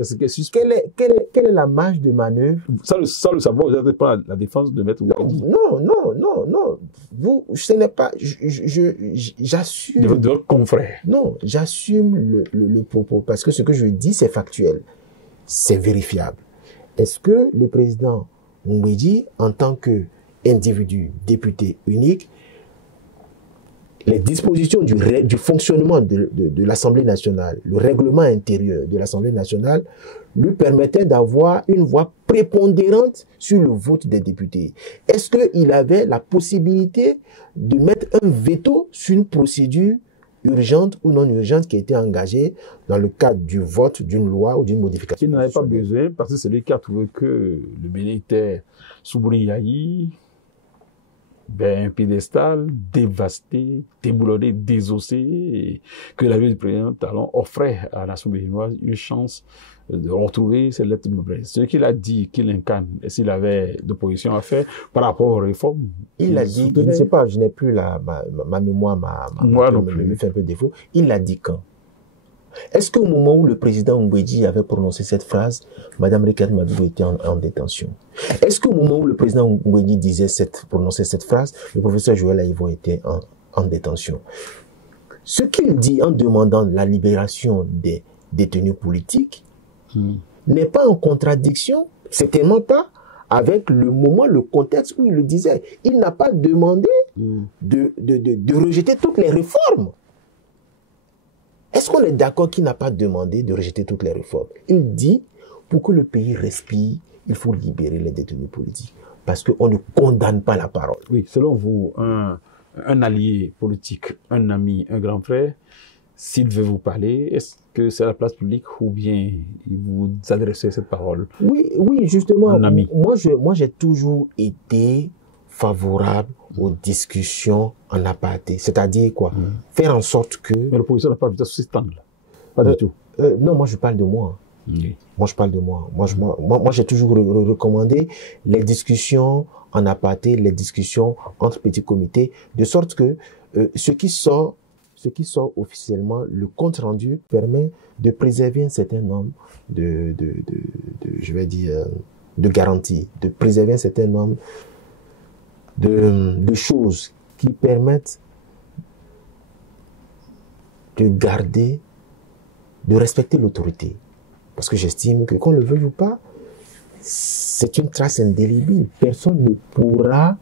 Quelle est la marge de manœuvre? Sans le savoir, vous n'avez pas la défense de Maître Ouekadi. Non. Ce n'est pas... J'assume... De votre confrère. Non, j'assume le propos, parce que ce que je dis, c'est factuel. C'est vérifiable. Est-ce que le président Mbeki, en tant qu'individu député unique, les dispositions du fonctionnement de l'Assemblée nationale, le règlement intérieur de l'Assemblée nationale, lui permettaient d'avoir une voix prépondérante sur le vote des députés? Est-ce qu'il avait la possibilité de mettre un veto sur une procédure urgente ou non urgente qui a été engagée dans le cadre du vote d'une loi ou d'une modification? Il n'avait pas besoin, parce que c'est lui qui a trouvé que le Bénin était sous Briaï, un piédestal dévasté, déboulonné, désossé, et que la vie du président Talon offrait à la nation béninoise une chance de retrouver ses lettres de noblesse. Ce qu'il a dit, qu'il incarne, et s'il avait d'opposition à faire par rapport aux réformes. Il a dit, je ne sais pas, je n'ai plus ma mémoire, me fait un peu défaut. Il l'a dit quand? Est-ce qu'au moment où le président Mbeki avait prononcé cette phrase, Mme Rekiat Madibo était en détention? Est-ce qu'au moment où le président Mbeki prononçait cette phrase, le professeur Joël Aïvo était en détention? Ce qu'il dit en demandant la libération des détenus politiques n'est pas en contradiction, certainement pas, avec le moment, le contexte où il le disait. Il n'a pas demandé de rejeter toutes les réformes. Est-ce qu'on est d'accord qu'il n'a pas demandé de rejeter toutes les réformes? Il dit, pour que le pays respire, il faut libérer les détenus politiques. Parce qu'on ne condamne pas la parole. Oui, selon vous, un allié politique, un ami, un grand frère, s'il veut vous parler, est-ce que c'est la place publique ou bien il vous adresse cette parole? Oui, justement. Un ami. Moi, j'ai toujours été favorable aux discussions en aparté. C'est-à-dire quoi? Faire en sorte que... Mais l'opposition n'a pas vu ça sous cet angle. Pas du tout. Non, moi je parle de moi. Moi je parle de moi. Moi j'ai toujours recommandé les discussions en aparté, les discussions entre petits comités, de sorte que ce qui sort officiellement, le compte rendu permet de préserver un certain nombre de garanties, de préserver un certain nombre de choses qui permettent de garder, de respecter l'autorité. Parce que j'estime que, qu'on le veuille ou pas, c'est une trace indélébile. Personne ne pourra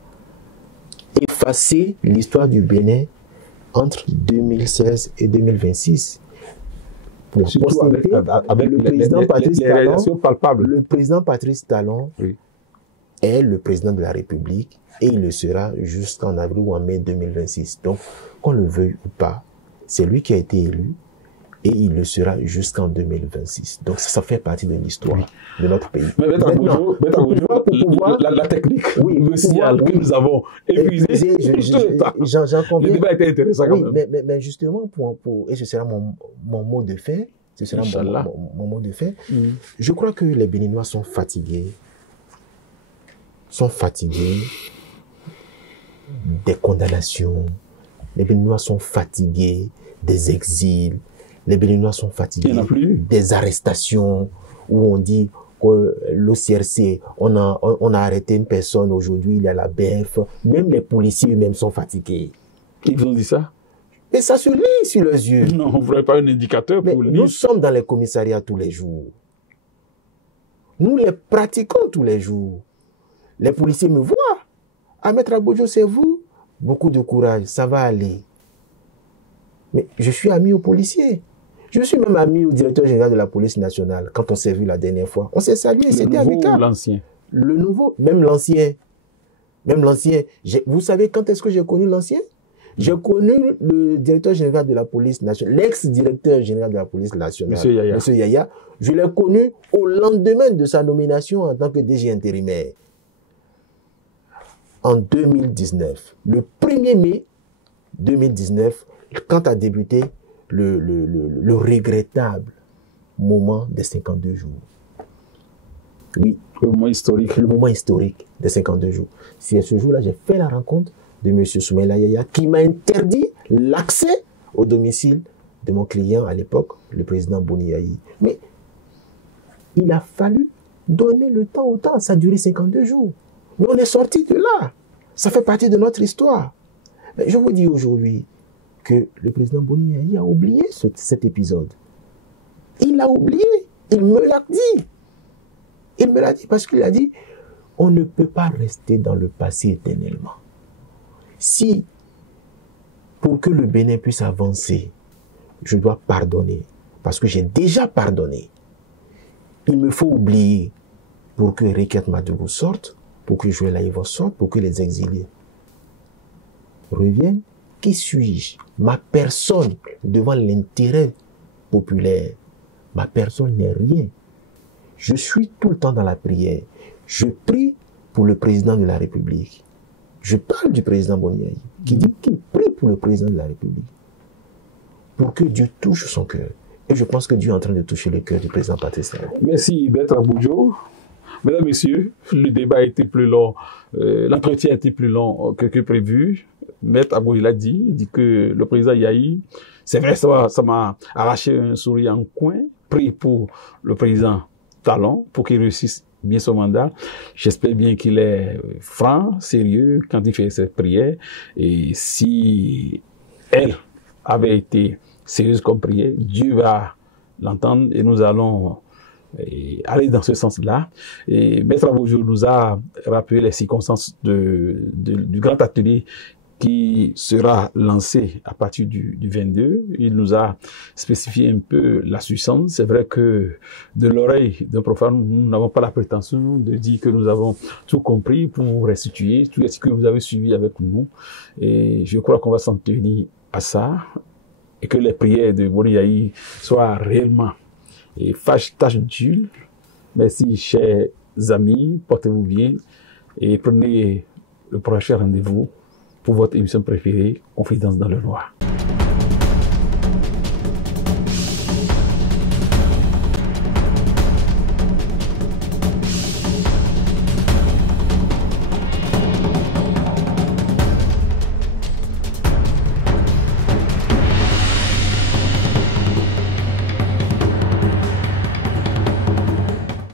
effacer l'histoire du Bénin entre 2016 et 2026. Pour surtout avec le président Patrice les réalisations palpables. Le président Patrice Talon est le président de la République et il le sera jusqu'en avril ou en mai 2026. Donc, qu'on le veuille ou pas, c'est lui qui a été élu et il le sera jusqu'en 2026. Donc, ça fait partie de l'histoire de notre pays. Mais la technique initiale que nous avons épuisée, j'en conviens. Le débat était intéressant quand même. Mais justement, et ce sera mon mot de fin, mon mot de fin, je crois que les Béninois sont fatigués des condamnations, les Béninois sont fatigués des exils, les Béninois sont fatigués des arrestations où on dit que l'OCRC, on a arrêté une personne aujourd'hui, il y a la BF, même les policiers eux-mêmes sont fatigués. Ils vous ont dit ça? Mais ça se lit sur leurs yeux. Non, vous n'avez pas un indicateur pour le dire. Nous sommes dans les commissariats tous les jours. Nous les pratiquons tous les jours. Les policiers me voient. Ahmed Rabodjo, c'est vous. Beaucoup de courage, ça va aller. Mais je suis ami aux policiers. Je suis même ami au directeur général de la police nationale. Quand on s'est vu la dernière fois, on s'est salué, c'était amical. L'ancien. Le nouveau, même l'ancien. Même l'ancien. Vous savez quand est-ce que j'ai connu l'ancien? J'ai connu le directeur général de la police nationale, l'ex-directeur général de la police nationale, Monsieur Yaya. Je l'ai connu au lendemain de sa nomination en tant que DG intérimaire. En 2019, le 1er mai 2019, quand a débuté le regrettable moment des 52 jours. Oui. Le moment historique. Le moment historique des 52 jours. C'est à ce jour-là, j'ai fait la rencontre de M. Soumaïla Yahya qui m'a interdit l'accès au domicile de mon client à l'époque, le président Boni Yayi. Mais il a fallu donner le temps au temps. Ça a duré 52 jours. Mais on est sorti de là. Ça fait partie de notre histoire. Mais je vous dis aujourd'hui que le président Boni Yayi a oublié cet épisode. Il l'a oublié. Il me l'a dit. Il me l'a dit parce qu'il a dit on ne peut pas rester dans le passé éternellement. Si, pour que le Bénin puisse avancer, je dois pardonner, parce que j'ai déjà pardonné, il me faut oublier pour que Rekiat Madougou sorte, pour que Joël Aïvo sorte, pour que les exilés reviennent. Qui suis-je? Ma personne devant l'intérêt populaire. Ma personne n'est rien. Je suis tout le temps dans la prière. Je prie pour le président de la République. Je parle du président Boni Yayi, qui dit qu'il prie pour le président de la République. Pour que Dieu touche son cœur. Et je pense que Dieu est en train de toucher le cœur du président Patrice Talon. Merci, Maître Boudjo. Mesdames, Messieurs, le débat a été plus long, l'entretien a été plus long que prévu. Maître Aboudjo l'a dit, il dit que le président Yayi, c'est vrai, ça m'a arraché un sourire en coin, pris pour le président Talon, pour qu'il réussisse bien son mandat. J'espère bien qu'il est franc, sérieux quand il fait cette prière. Et si elle avait été sérieuse comme prière, Dieu va l'entendre et nous allons aller dans ce sens-là. Et Maître Aboudjo nous a rappelé les circonstances du grand atelier qui sera lancé à partir du 22. Il nous a spécifié un peu la substance. C'est vrai que de l'oreille d'un profane, nous n'avons pas la prétention de dire que nous avons tout compris pour vous restituer tout ce que vous avez suivi avec nous. Et je crois qu'on va s'en tenir à ça et que les prières de Boni Yayi soient réellement et tâche d'huile. Merci, chers amis. Portez-vous bien et prenez le prochain rendez-vous pour votre émission préférée, Confidence dans le Noir.